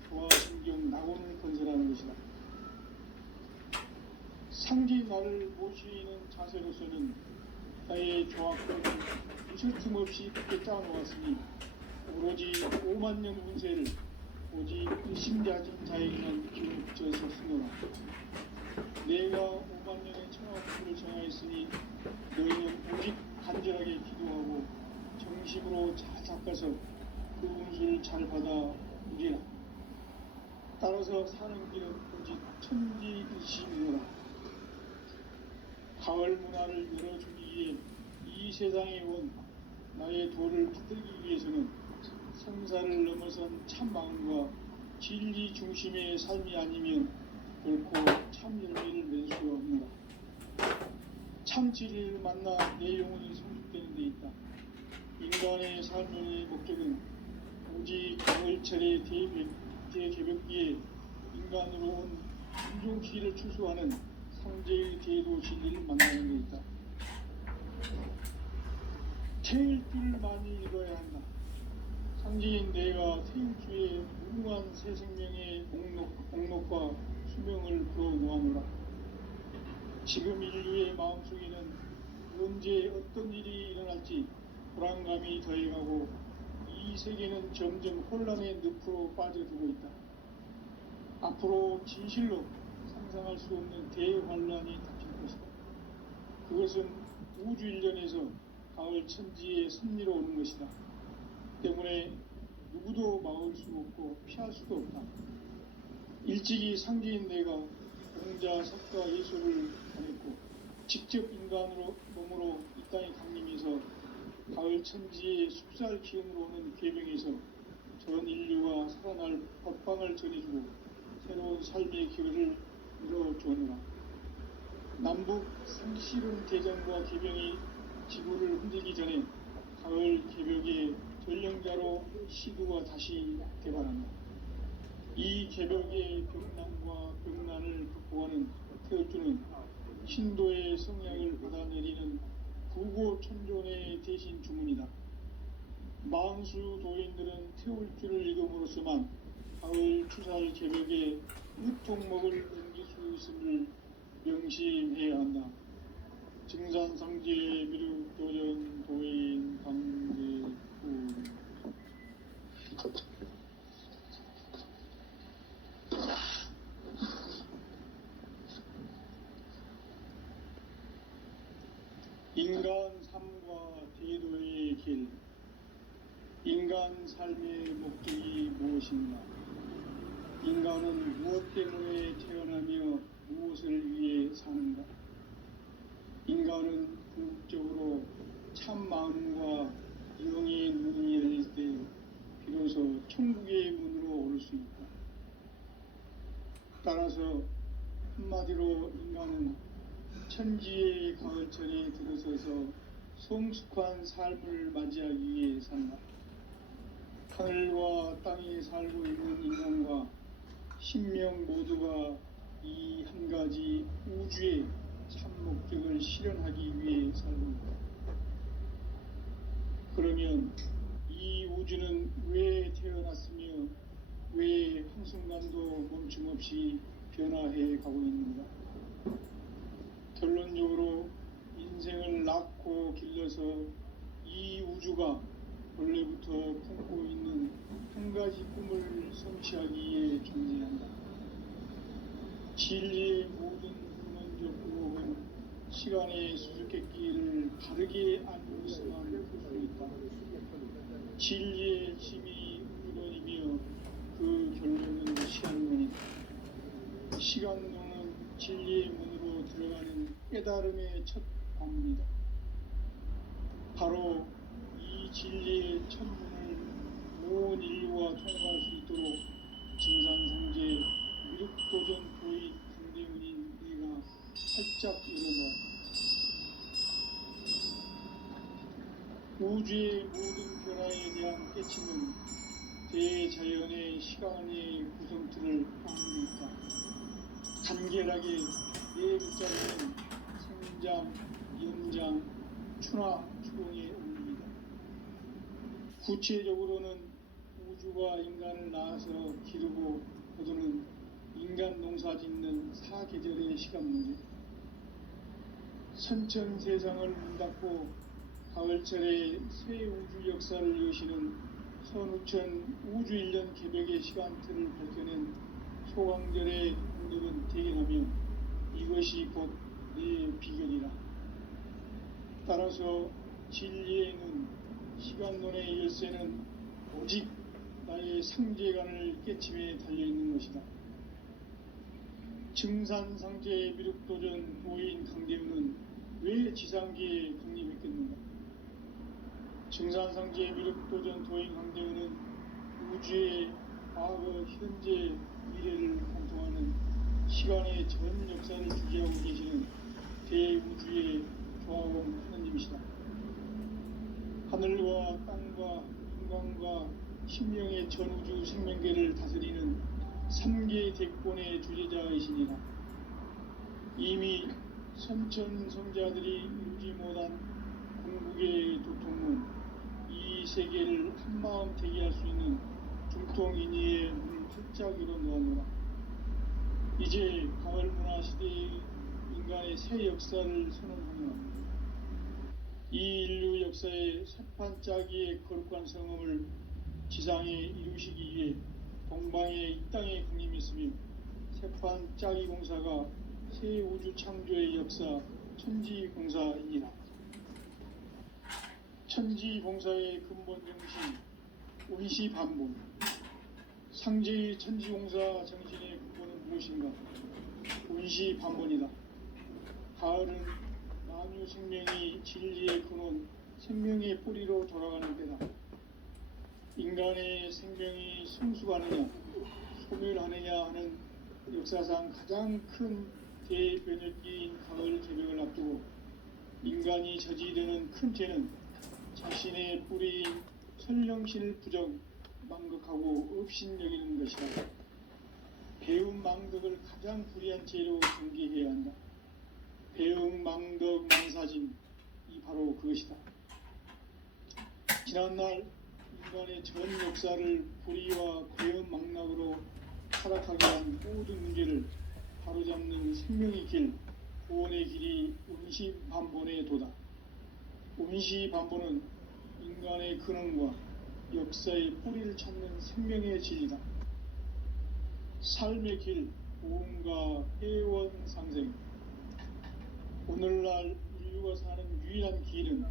조화신경 낙원을 건설하는 것이다. 상제 나를 모시는 자세로서는 나의 조합권을 무슨 틈없이 크게 짜놓았으니 오로지 5만 년 운세를 오직 의심자진 자에게만 기운을 붙여서 쓰노라. 내가 5만 년의 천하운수를 정하였으니 너희는 오직 간절하게 기도하고 정심으로 잘 닦아서 그 운수를 잘 받아 누리라. 따라서 사는 길은 오직 천지일심이노라. 가을 문화를 열어주기 위해 이 세상에 온 나의 도를 붙들기 위해서는 성사를 넘어선 참 마음과 진리 중심의 삶이 아니면 결코 참 열매를 맺을 수 없노라. 참 진리를 만나 내 영혼이 성숙되는 데 있다. 인간의 삶의 목적은 오직 가을철의 대개벽기에 인간으로 온 인종시를 추수하는 상제의 대도 진리를 만나는 데 있다. 태일 줄을 많이 읽어야 한다. 상제인 내가 태일주의 무궁한 새 생명의 목록과 수명을 불어놓아노라. 지금 인류의 마음속에는 언제 어떤 일이 일어날지 불안감이 더해가고 이 세계는 점점 혼란의 늪으로 빠져들고 있다. 앞으로 진실로 상상할 수 없는 대환란이 닥칠 것이다. 그것은 우주 일련에서 가을 천지의 섭리로 오는 것이다. 때문에 누구도 막을 수 없고 피할 수도 없다. 일찍이 상제인 내가 공자, 석가, 예수를 보냈고 직접 인간으로 몸으로 이 땅에 강림해서 가을 천지의 숲살 기운으로 오는 계명에서 전 인류가 살아날 법방을 전해주고 새로운 삶의 기회를 이뤄주느라. 남북 상실은 대전과 개병이 지구를 흔들기 전에 가을 개벽의 전령자로 시두가 다시 개발한다. 이 개벽의 병난과 병난을 극복하는 태울주는 신도의 성향을 받아내리는 구고천존의 대신 주문이다. 만수 도인들은 태울주를 읽음으로써만 가을 추살 개벽에 의통목을 옮길 수 있음을 명심해야 한다. 증산상제 미륵도전 도인 강대구. 인간 삶과 대도의 길. 인간 삶의 목적이 무엇인가? 인간은 무엇 때문에 태어나며 무엇을 위해 사는가? 인간은 궁극적으로 참 마음과 영의 문이 열릴 때 비로소 천국의 문으로 오를 수 있다. 따라서 한마디로 인간은 천지의 가을철에 들어서서 성숙한 삶을 맞이하기 위해 산다. 하늘과 땅에 살고 있는 인간과 신명 모두가 이 한 가지 우주의 참 목적을 실현하기 위해 살고 있다. 그러면 이 우주는 왜 태어났으며 왜 한순간도 멈춤 없이 변화해 가고 있는가? 결론적으로 인생을 낳고 길러서 이 우주가 원래부터 품고 있는 한 가지 꿈을 성취하기 위해 존재한다. 진리의 모든 근원적 의혹은 시간의 수수께끼를 바르게 알고 있어만 풀 수 있다. 진리의 힘이 우주론이며 그 결론은 시간론이다. 시간론은 진리의 문으로 들어가는 깨달음의 첫 관문이다. 바로 이 진리의 첫 문을 온 인류가 통과할 수 있도록 증산상제 미륵도전 도의 강대문인 내가 활짝 열어놓았다. 우주의 모든 변화에 대한 깨침은 대자연의 시간의 구성틀을 안고 있다. 간결하게 네 글자로는 성장, 연장, 추나 추동의 의미이다. 구체적으로는 우주가 인간을 낳아서 기르고 거두는 인간 농사 짓는 사계절의 시간 문제, 선천 세상을 문 닫고 가을철에 새 우주 역사를 여시는 선우천 우주 1년 개벽의 시간틀을 밝혀낸 소강절의 공덕은 대견하며 이것이 곧 내 비결이라. 따라서 진리의 눈, 시간론의 열쇠는 오직 나의 상제관을 깨침에 달려있는 것이다. 증산상제 미륵도전 도인 강대문은 왜 지상계에 강림했겠는가? 증산상제 미륵도전 도인 강대문은 우주의 과거, 현재, 미래를 관통하는 시간의 전 역사를 주재하고 계시는 대우주의 조화원 하나님이시다. 하늘과 땅과 인간과 신명의 전우주 생명계를 다스리는 3계 대권의 주제자이시니라. 이미 선천성자들이 이루지 못한 궁극의 도통문, 이 세계를 한마음 대기할 수 있는 중통인의의 문을 활짝 열어놓았노라. 이제 가을문화 시대의 인간의 새 역사를 선언하노라. 이 인류 역사의 새판 짜기의 거룩한 성음을 지상에 이루시기 위해 동방의 이 땅에 강림했으며 새판 짜기 공사가 새 우주 창조의 역사 천지공사이니라. 천지공사의 근본 정신 운시반본, 상제의 천지공사 정신의 근본은 무엇인가? 운시반본이다. 가을은 만유 생명이 진리의 근원, 생명의 뿌리로 돌아가는 때다. 인간의 생명이 성숙하느냐, 소멸하느냐 하는 역사상 가장 큰 대변혁기인 가을 개벽을 앞두고 인간이 저지르는 큰 죄는 자신의 뿌리인 선령신을 부정, 망극하고 업신여기는 것이다. 배움 망덕을 가장 불의한 죄로 경계해야 한다. 배움 망덕 망사진, 이 바로 그것이다. 지난날 인간의 전 역사를 불의와 배움 망락으로 타락하게 한 모든 문제를 바로잡는 생명의 길, 구원의 길이 운시반본의 도다. 운시반본은 인간의 근원과 역사의 뿌리를 찾는 생명의 진리다. 삶의 길, 보험과 회원 상생. 오늘날 인류가 사는 유일한 길은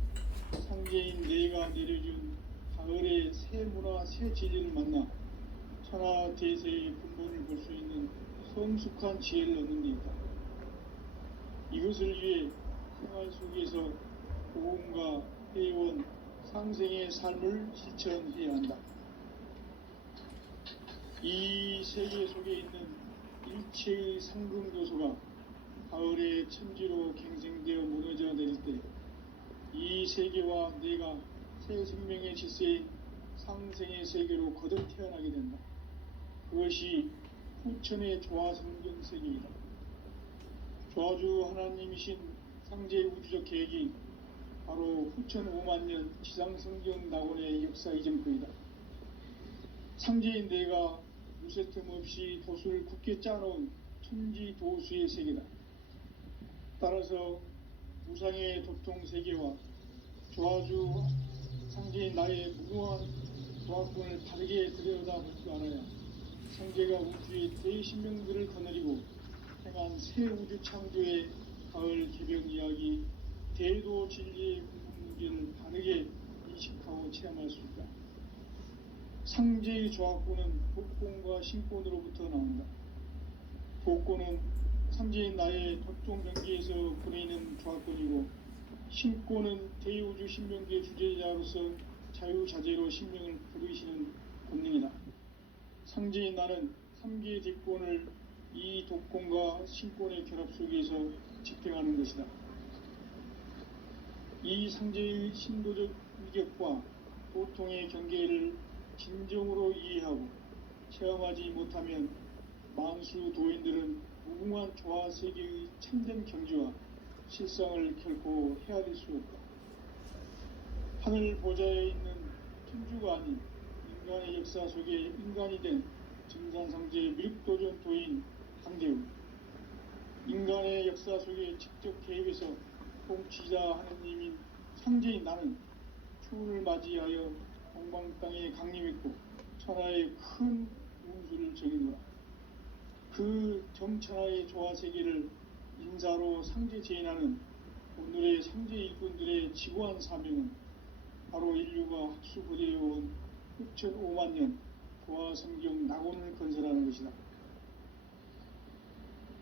상제인 내가 내려준 가을의 새 문화, 새 진리를 만나 천하 대세의 근본을 볼 수 있는 성숙한 지혜를 얻는 데 있다. 이것을 위해 생활 속에서 보험과 회원, 상생의 삶을 실천해야 한다. 이 세계 속에 있는 일체의 상금 요소가 가을의 천지로 갱생되어 무너져 내릴 때 이 세계와 내가 새 생명의 질서인 상생의 세계로 거듭 태어나게 된다. 그것이 후천의 조화성경 세계이다. 조화주 하나님이신 상제의 우주적 계획이 바로 후천 5만년 지상성경 낙원의 역사 이전거이다. 상제인 내가 무쇠틈 없이 도수를 굳게 짜놓은 천지 도수의 세계다. 따라서 우상의 도통 세계와 조화주 상제인 나의 무궁한 조합권을 바르게 들여다볼 줄 알아야 상제가 우주의 대신명들을 거느리고 행한 새 우주 창조의 가을 개벽 이야기, 대도 진리의 궁극문제를 바르게 인식하고 체험할 수 있다. 상제의 조합권은 복권과 신권으로부터 나온다. 복권은 상제인 나의 도통 경계에서 보내는 조합권이고, 신권은 대우주 신명기의 주제자로서 자유자재로 신명을 부르시는 권능이다. 상제인 나는 3개의 뒷권을 이 독권과 신권의 결합 속에서 집행하는 것이다. 이 상제의 신도적 위격과 도통의 경계를 진정으로 이해하고 체험하지 못하면 만수 도인들은 무궁한 조화 세계의 참된 경지와 실상을 결코 헤아릴 수 없다. 하늘 보좌에 있는 천주가 아닌 인간의 역사 속에 인간이 된 증산상제의 미륵도전 도인 강대우, 인간의 역사 속에 직접 개입해서 통치자 하느님인 상제인 나는 추운을 맞이하여 동방 땅에 강림했고 천하의 큰 운수를 정해놓아 그 정천하의 조화세계를 인사로 상제 제인하는 오늘의 상제 일꾼들의 지고한 사명은 바로 인류가 학수부대해온 6,500만 년 조화성경 낙원을 건설하는 것이다.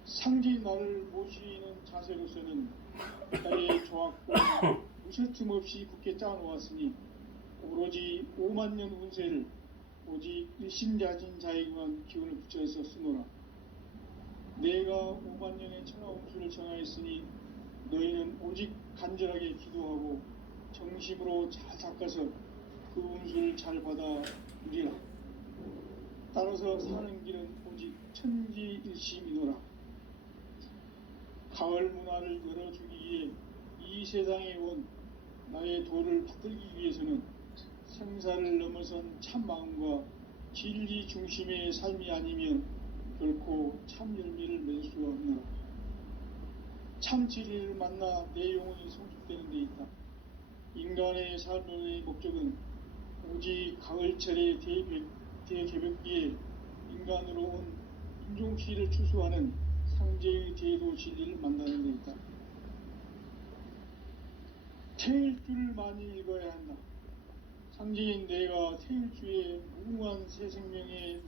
상제인 나를 모시는 자세로서는 나의 조합과 무쇠틈 없이 굳게 짜놓았으니 오로지 5만 년 운세를 오직 일심자진 자에게만 기운을 붙여서 쓰노라. 내가 5만 년의 천하 운수를 정하였으니 너희는 오직 간절하게 기도하고 정심으로 잘 닦아서 그 운수를 잘 받아 누리라. 따라서 사는 길은 오직 천지일심이노라. 가을 문화를 열어주기 위해 이 세상에 온 나의 도를 받들기 위해서는 생사를 넘어선 참 마음과 진리 중심의 삶이 아니면 결코 참 열매를 맺을 수가 없노라. 참 진리를 만나 내 영혼이 성숙되는 데 있다. 인간의 삶의 목적은 오직 가을철의 대개벽기에 인간으로 온 인종시를 추수하는 상제의 대도 진리를 만나는 데 있다. 태일주를 많이 읽어야 한다. 상제인 내가 태일주의 무궁한 새 생명의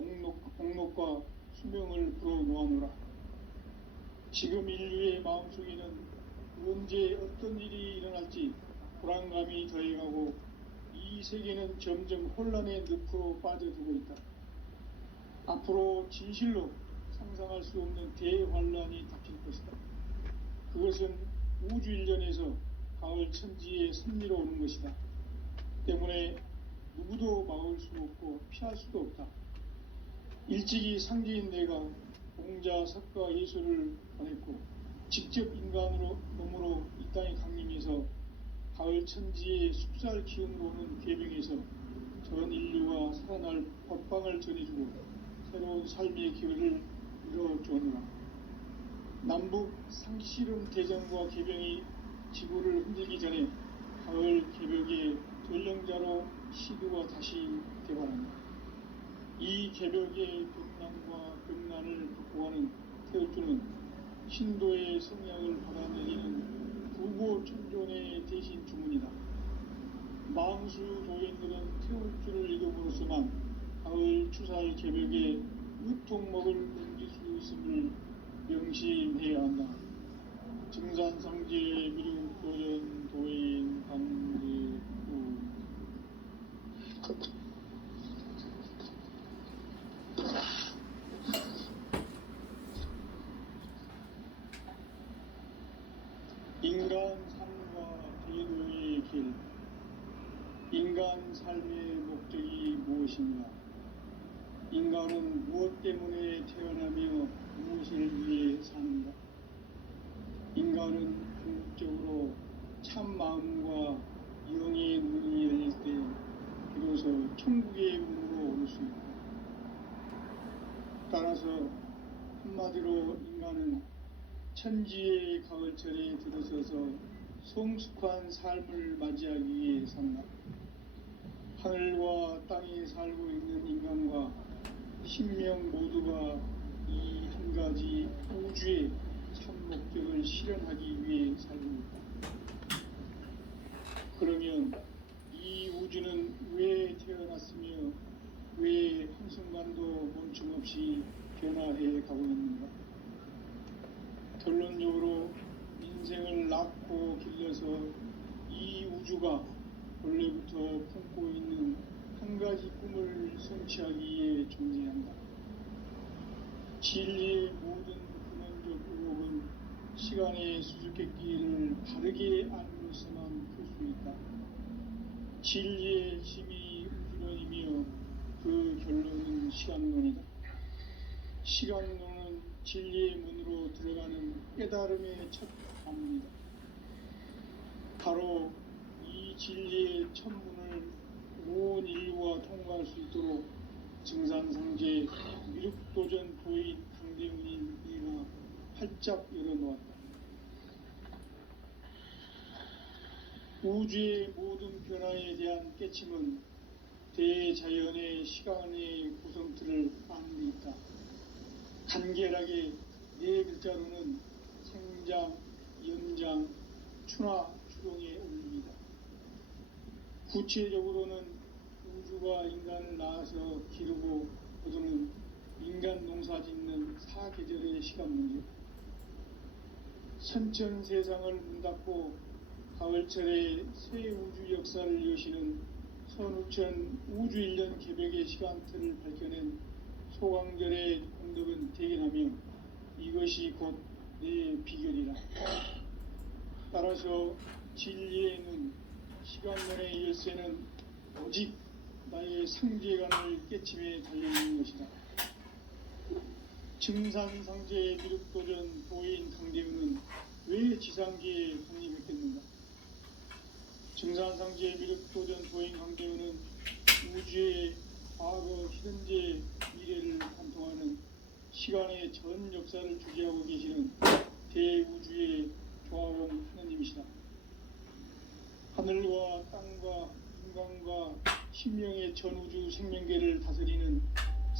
목록과 수명을 불어놓아노라. 지금 인류의 마음속에는 언제 어떤 일이 일어날지 불안감이 더해가고 이 세계는 점점 혼란의 늪으로 빠져들고 있다. 앞으로 진실로 상상할 수 없는 대환란이 닥칠 것이다. 그것은 우주 일련에서 가을 천지의 섭리로 오는 것이다. 때문에 누구도 막을 수 없고 피할 수도 없다. 일찍이 상제인 내가 공자, 석가, 예수를 보냈고 직접 인간으로 몸으로 이 땅에 강림해서 가을 천지의 숲살 기운으로 오는 계명에서 전 인류가 살아날 법방을 전해주고 새로운 삶의 기회를 이뤄주었노라. 남북 상씨름 대전과 개병이 지구를 흔들기 전에 가을 개벽의 전령자로 시두가 다시 개발한다. 이 개벽의 벽난과 벽난을 극복하는 태울주는 신도의 성량을 받아내리는 구고천존의 대신 주문이다. 망수 도인들은 태울주를 읽음으로써만 가을 추살 개벽의 의통목을 넘길 수 있음을 명심해야 한다. 증산상제의 미륵도전 도인 강대우. 인간 삶과 대도의 길. 인간 삶의 목적이 무엇인가? 인간은 무엇 때문에 태어나며 무엇을 위해 사는가? 인간은 궁극적으로 참 마음과 영의 눈이 열릴 때 비로소 천국의 문으로 올 수 있다. 따라서 한마디로 인간은 천지의 가을철에 들어서서 성숙한 삶을 맞이하기 위해 산다. 하늘과 땅에 살고 있는 인간과 신명 모두가 이 한 가지 우주의 참 목적을 실현하기 위해 살고 있다. 그러면 이 우주는 왜 태어났으며 왜 한순간도 멈춤없이 변화해 가고 있는가? 결론적으로 인생을 낳고 길러서 이 우주가 원래부터 품고 있는 한 가지 꿈을 성취하기 위해 존재한다. 진리의 모든 근원적 의혹은 시간의 수수께끼를 바르게 알고서만 풀 수 있다. 진리의 힘이 우주론이며 그 결론은 시간론이다. 시간론은 진리의 문으로 들어가는 깨달음의 첫 관문이다. 바로 이 진리의 첫 문을 온 인류가 통과할 수 있도록 증산상제 미륵도전 도인 강대훈인 이가 활짝 열어놓았다. 우주의 모든 변화에 대한 깨침은 대자연의 시간의 구성틀을 아는 데 있다. 간결하게 네 글자로는 생장, 연장, 추나 추동의 원리이다. 구체적으로는 우주가 인간을 낳아서 기르고 거두는 인간 농사 짓는 사계절의 시간 문제. 선천 세상을 문 닫고 가을철에 새 우주 역사를 여시는 선우천 우주 1년 개벽의 시간틀을 밝혀낸 소강절의 공덕은 대견하며 이것이 곧 내 비결이라. 따라서 진리의 눈, 시간론의 열쇠는 오직 나의 상제관을 깨침에 달려있는 것이다. 증산상제의 미륵도전 도인 강대훈은 왜 지상계에 독립했겠는가? 증산상제의 미륵도전 도인 강대훈은 우주의 과거, 현재, 미래를 관통하는 시간의 전 역사를 주재하고 계시는 대우주의 조화원 하느님이시다. 하늘과 땅과 인간과 신명의 전우주 생명계를 다스리는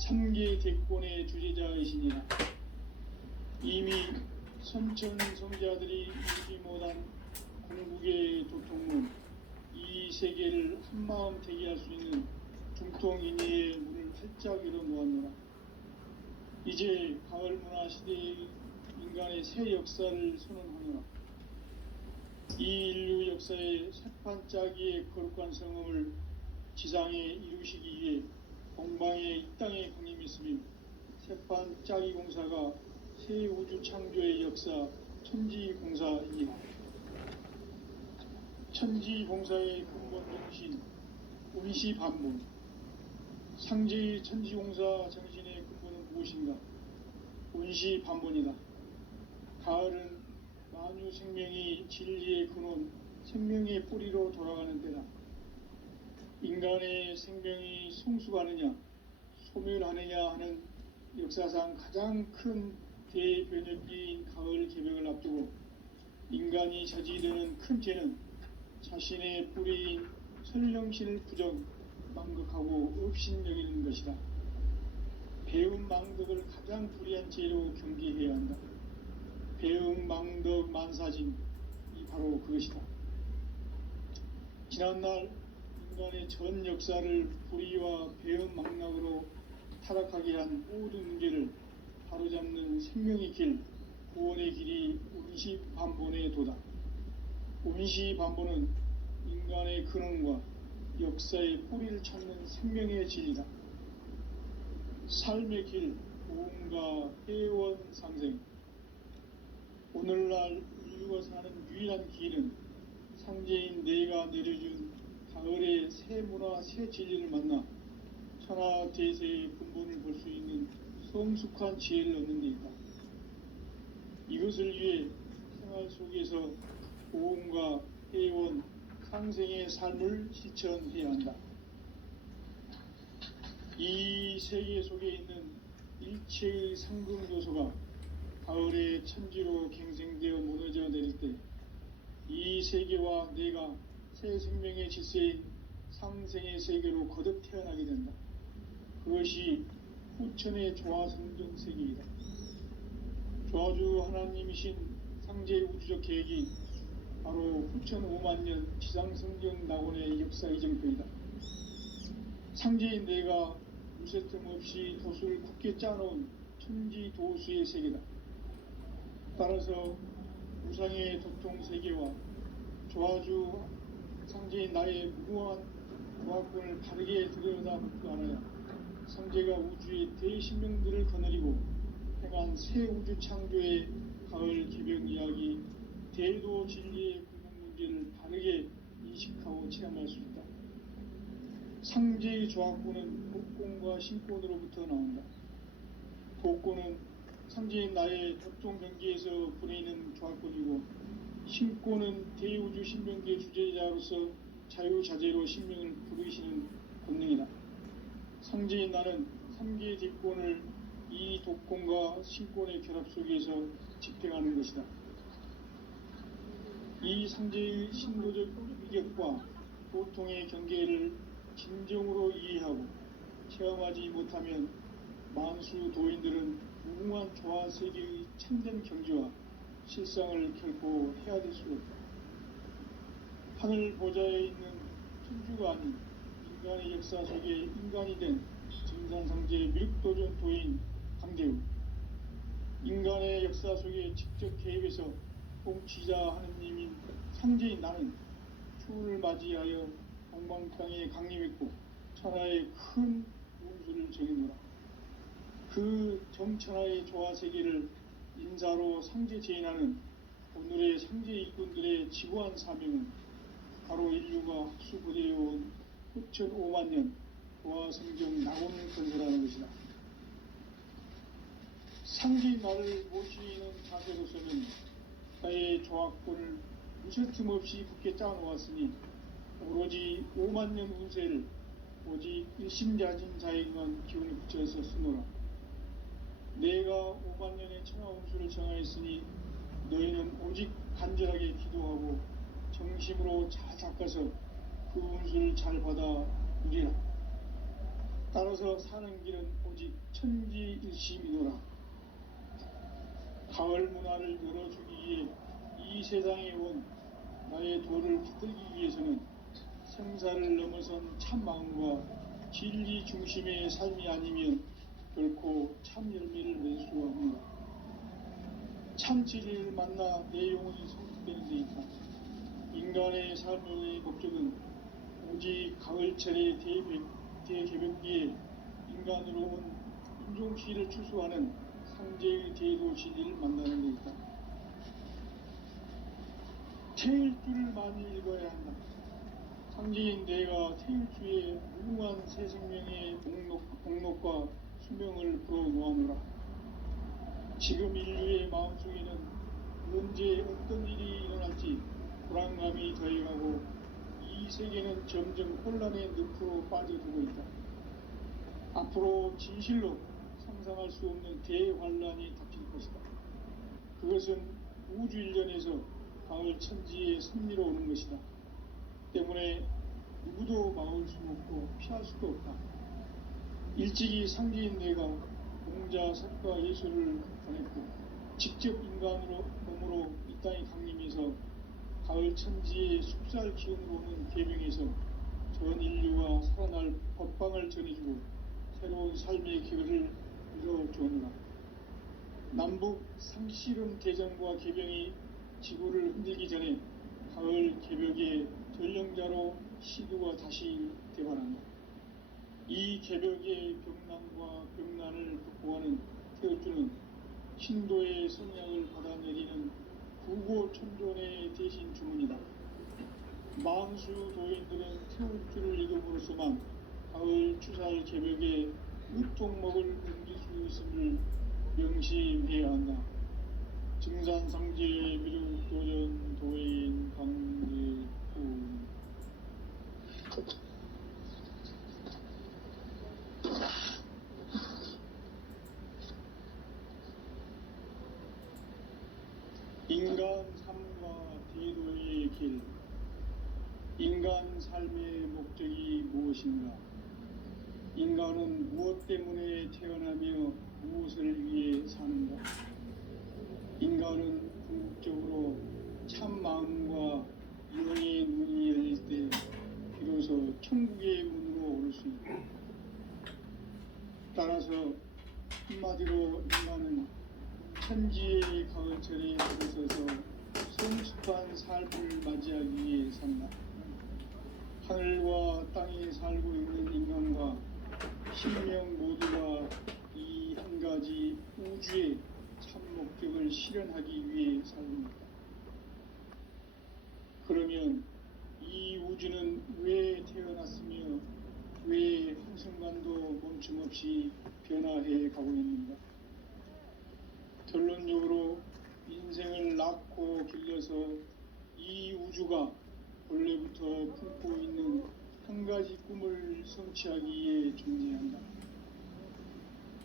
3계 대권의 주재자이시니라. 이미 선천성자들이 이루지 못한 궁극의 도통문, 이 세계를 한마음 되게 할 수 있는 중통인의의 문을 활짝 열어놓았노라. 이제 가을문화 시대의 인간의 새 역사를 선언하노라. 이 인류 역사의 새판짜기의 거룩한 성음을 지상에 이루시기 위해 공방에 이 땅에 강림했으며 새판짜기 공사가 새 우주 창조의 역사 천지공사이니라. 천지공사의 근본 정신 운시반문. 상제의 천지공사 정신의 근본은 무엇인가? 운시반문이다. 가을은 만유 생명이 진리의 근원, 생명의 뿌리로 돌아가는 때다. 인간의 생명이 성숙하느냐, 소멸하느냐 하는 역사상 가장 큰 대변혁기인 가을 개벽을 앞두고 인간이 저지르는 큰 죄는 자신의 뿌리인 설령신을 부정, 망극하고 업신여기는 것이다. 배움 망덕을 가장 불의한 죄로 경계해야 한다. 배움 망덕 만사진이 바로 그것이다. 지난날 인간의 전 역사를 불의와 배움 망락으로 타락하게 한 모든 문제를 바로잡는 생명의 길, 구원의 길이 운시반본의 도다. 운시반본은 인간의 근원과 역사의 뿌리를 찾는 생명의 진리다. 삶의 길, 보험과 회원 상생. 오늘날 인류가 사는 유일한 길은 상제인 내가 내려준 가을의 새 문화, 새 진리를 만나 천하 대세의 근본을 볼 수 있는 성숙한 지혜를 얻는 데 있다. 이것을 위해 생활 속에서 보험과 회원, 상생의 삶을 실천해야 한다. 이 세계 속에 있는 일체의 상금 요소가 가을의 천지로 갱생되어 무너져 내릴 때 이 세계와 내가 새 생명의 질서인 상생의 세계로 거듭 태어나게 된다. 그것이 후천의 조화성전 세계이다. 조화주 하나님이신 상제의 우주적 계획이 바로 후천 5만 년 지상성경 낙원의 역사 이정표이다. 상제인 내가 무쇠틈 없이 도수를 굳게 짜놓은 천지 도수의 세계다. 따라서 우상의 도통 세계와 조화주 상제인 나의 무궁한 조화권을 바르게 들여다보고 알아야 상제가 우주의 대신명들을 거느리고 행한 새 우주 창조의 가을 개벽 이야기, 대도 진리의 궁극 문제를 바르게 인식하고 체험할 수 있다. 상제의 조화권은 복권과 신권으로부터 나온다. 복권은 상제인 나의 덕종 경계에서 보내는 조화권이고, 신권은 대우주 신명기의 주제자로서 자유자재로 신명을 부르시는 권능이다. 상제인 나는 3개의 뒷권을 이 독권과 신권의 결합 속에서 집행하는 것이다. 이 상제의 신도적 위격과 보통의 경계를 진정으로 이해하고 체험하지 못하면 만수 도인들은 무궁한 조화 세계의 참된 경지와 실상을 결코 헤아릴 수 없다. 하늘 보좌에 있는 천주가 아닌 인간의 역사 속에 인간이 된 증산상제의 미륵도전 도인 강대우, 인간의 역사 속에 직접 개입해서 통치자 하느님인 상제인 나는 추운을 맞이하여 동방땅에 강림했고 천하의 큰 운수를 정해노라. 그 정천하의 조화세계를 인사로 상제 제인하는 오늘의 상제 일꾼들의 지구한 사명은 바로 인류가 수고되어온 후천 5만 년 조화성경 낙원을 건설하는 것이다. 상제인 나를 모시는 자세로서는 나의 조화권을 무쇠틈 없이 굳게 짜놓았으니 오로지 5만 년 운세를 오직 일심자진 자에게만 기운을 붙여서 쓰노라. 내가 5만 년의 천하 운수를 정하였으니 너희는 오직 간절하게 기도하고 정심으로 잘 닦아서 그 운수를 잘 받아 누리라. 따라서 사는 길은 오직 천지일심이노라. 가을 문화를 열어주기 위해 이 세상에 온 나의 도를 붙들기 위해서는 생사를 넘어선 참 마음과 진리 중심의 삶이 아니면 결코 참 열매를 낼 수 없노라. 참 진리를 만나 내 영혼이 성숙되는 데 있다. 인간의 삶의 목적은 오직 가을철의 대개벽기에 인간으로 온 인종시를 추수하는 상제의 대도 진리를 만나는 데 있다. 태일주를 많이 읽어야 한다. 상제인 내가 태일주의 무궁한 새 생명의 목록과 수명을 불어놓아노라. 지금 인류의 마음속에는 언제 어떤 일이 일어날지 불안감이 더해가고 이 세계는 점점 혼란의 늪으로 빠져들고 있다. 앞으로 진실로 상상할 수 없는 대환란이 닥칠 것이다. 그것은 우주 일련에서 가을 천지의 섭리로 오는 것이다. 때문에 누구도 막을 수 없고 피할 수도 없다. 일찍이 상제인 내가 공자, 석가, 예수를 보냈고 직접 인간으로 몸으로 이 땅에 강림해서 가을 천지의 숲살 기운으로 오는 계명에서 전 인류가 살아날 법방을 전해주고 새로운 삶의 기회를 이뤄주었노라. 남북 상씨름 대전과 개병이 지구를 흔들기 전에 가을 개벽의 전령자로 시두가 다시 대발한다. 이 개벽의 병난과 병난을 극복하는 태울주는 신도의 성량을 받아내리는 구고천존의 대신 주문이다. 만수 도인들은 태울주를 읽음으로써만 가을 추살 개벽의 으통목을 넘길 수 있음을 명심해야 한다. 증산상제 미륵도전 도인 강제훈. 삶과 대도의 길, 인간 삶의 목적이 무엇인가? 인간은 무엇 때문에 태어나며 무엇을 위해 사는가? 인간은 궁극적으로 참 마음과 영의 눈이 열릴 때 비로소 천국의 문으로 오를 수 있다. 따라서 한마디로 인간은 천지의 가을철에 들어서서 성숙한 삶을 맞이하기 위해 산다. 하늘과 땅에 살고 있는 인간과 신명 모두가 이 한 가지 우주의 참 목적을 실현하기 위해 살고 있다. 그러면 이 우주는 왜 태어났으며 왜 한순간도 멈춤없이 변화해 가고 있는가? 결론적으로 인생을 낳고 길러서 이 우주가 원래부터 품고 있는 한 가지 꿈을 성취하기 위해 존재한다.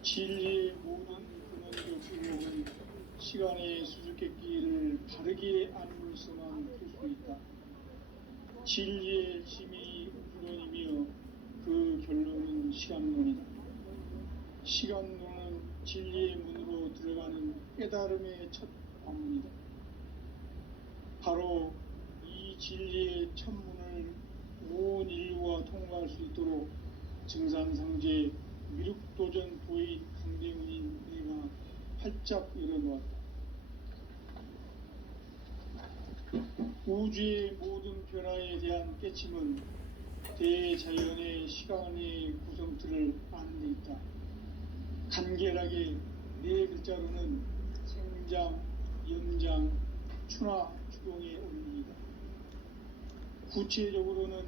진리의 모든 근원적 의목은 시간의 수수께끼를 바르게 아님으로서만 풀 수 있다. 진리의 힘이 우주론이며 그 결론은 시간론이다. 시간론은 진리의 문으로 들어가는 깨달음의 첫 관문이다. 바로 이 진리의 첫 문을 온 인류가 통과할 수 있도록 증산상제 미륵도전 도인 강대문인 내가 활짝 열어놓았다. 우주의 모든 변화에 대한 깨침은 대자연의 시간의 구성틀을 아는 데 있다. 간결하게 네 글자로는 생장, 연장, 추나 추동의 원리이다. 구체적으로는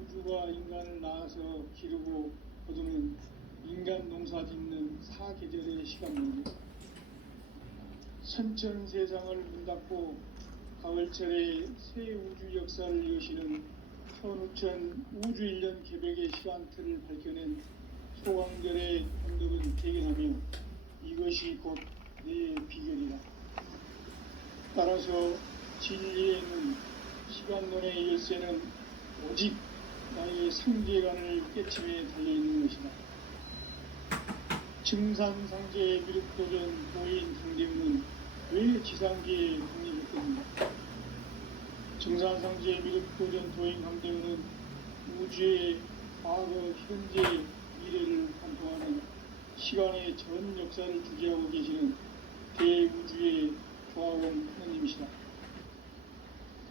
우주가 인간을 낳아서 기르고 거두는 인간 농사 짓는 사계절의 시간론이다. 선천 세상을 문 닫고 가을철에 새 우주 역사를 여시는 천우천 우주 1년 개백의 시간틀을 밝혀낸 소강절의 언덕은 대견하며 이것이 곧 내 비결이다. 따라서 진리의 눈, 시간론의 열쇠는 오직 나의 상제관을 깨침에 달려있는 것이다. 증산상제의 미륵도전 도인 강대문은 왜 지상계에 강림했겠는가? 증산상제의 미륵도전 도인 강대문은 우주의 과거, 현재, 미래를 관통하는 시간의 전 역사를 주재하고 계시는 대우주의 조화원 하느님이시다.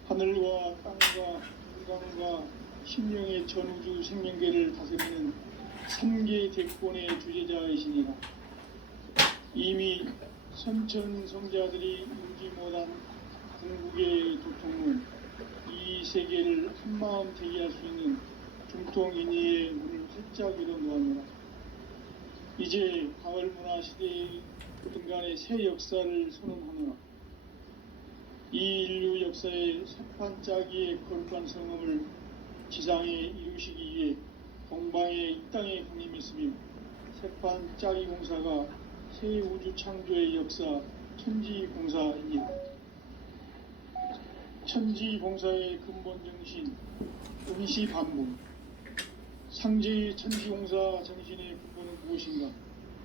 하늘과 땅과 인간과 심령의 전우주 생명계를 다스리는 3계 대권의 주제자이시니라. 이미 선천성자들이 용기 못한 궁극의 도통은 이 세계를 한마음 대기할 수 있는 중통인의의 문을 활짝 열어놓았노라. 이제 가을문화 시대의 인간의 새 역사를 선언하노라. 이 인류 역사의 석판짜기의 거룩한 성음을 지상에 이루시기 위해 동방의 이 땅에 강림했으며 석판짜기 공사가 새 우주 창조의 역사 천지공사입니다. 천지공사의 근본 정신 응시반복. 상제의 천지공사 정신의 근본은 무엇인가?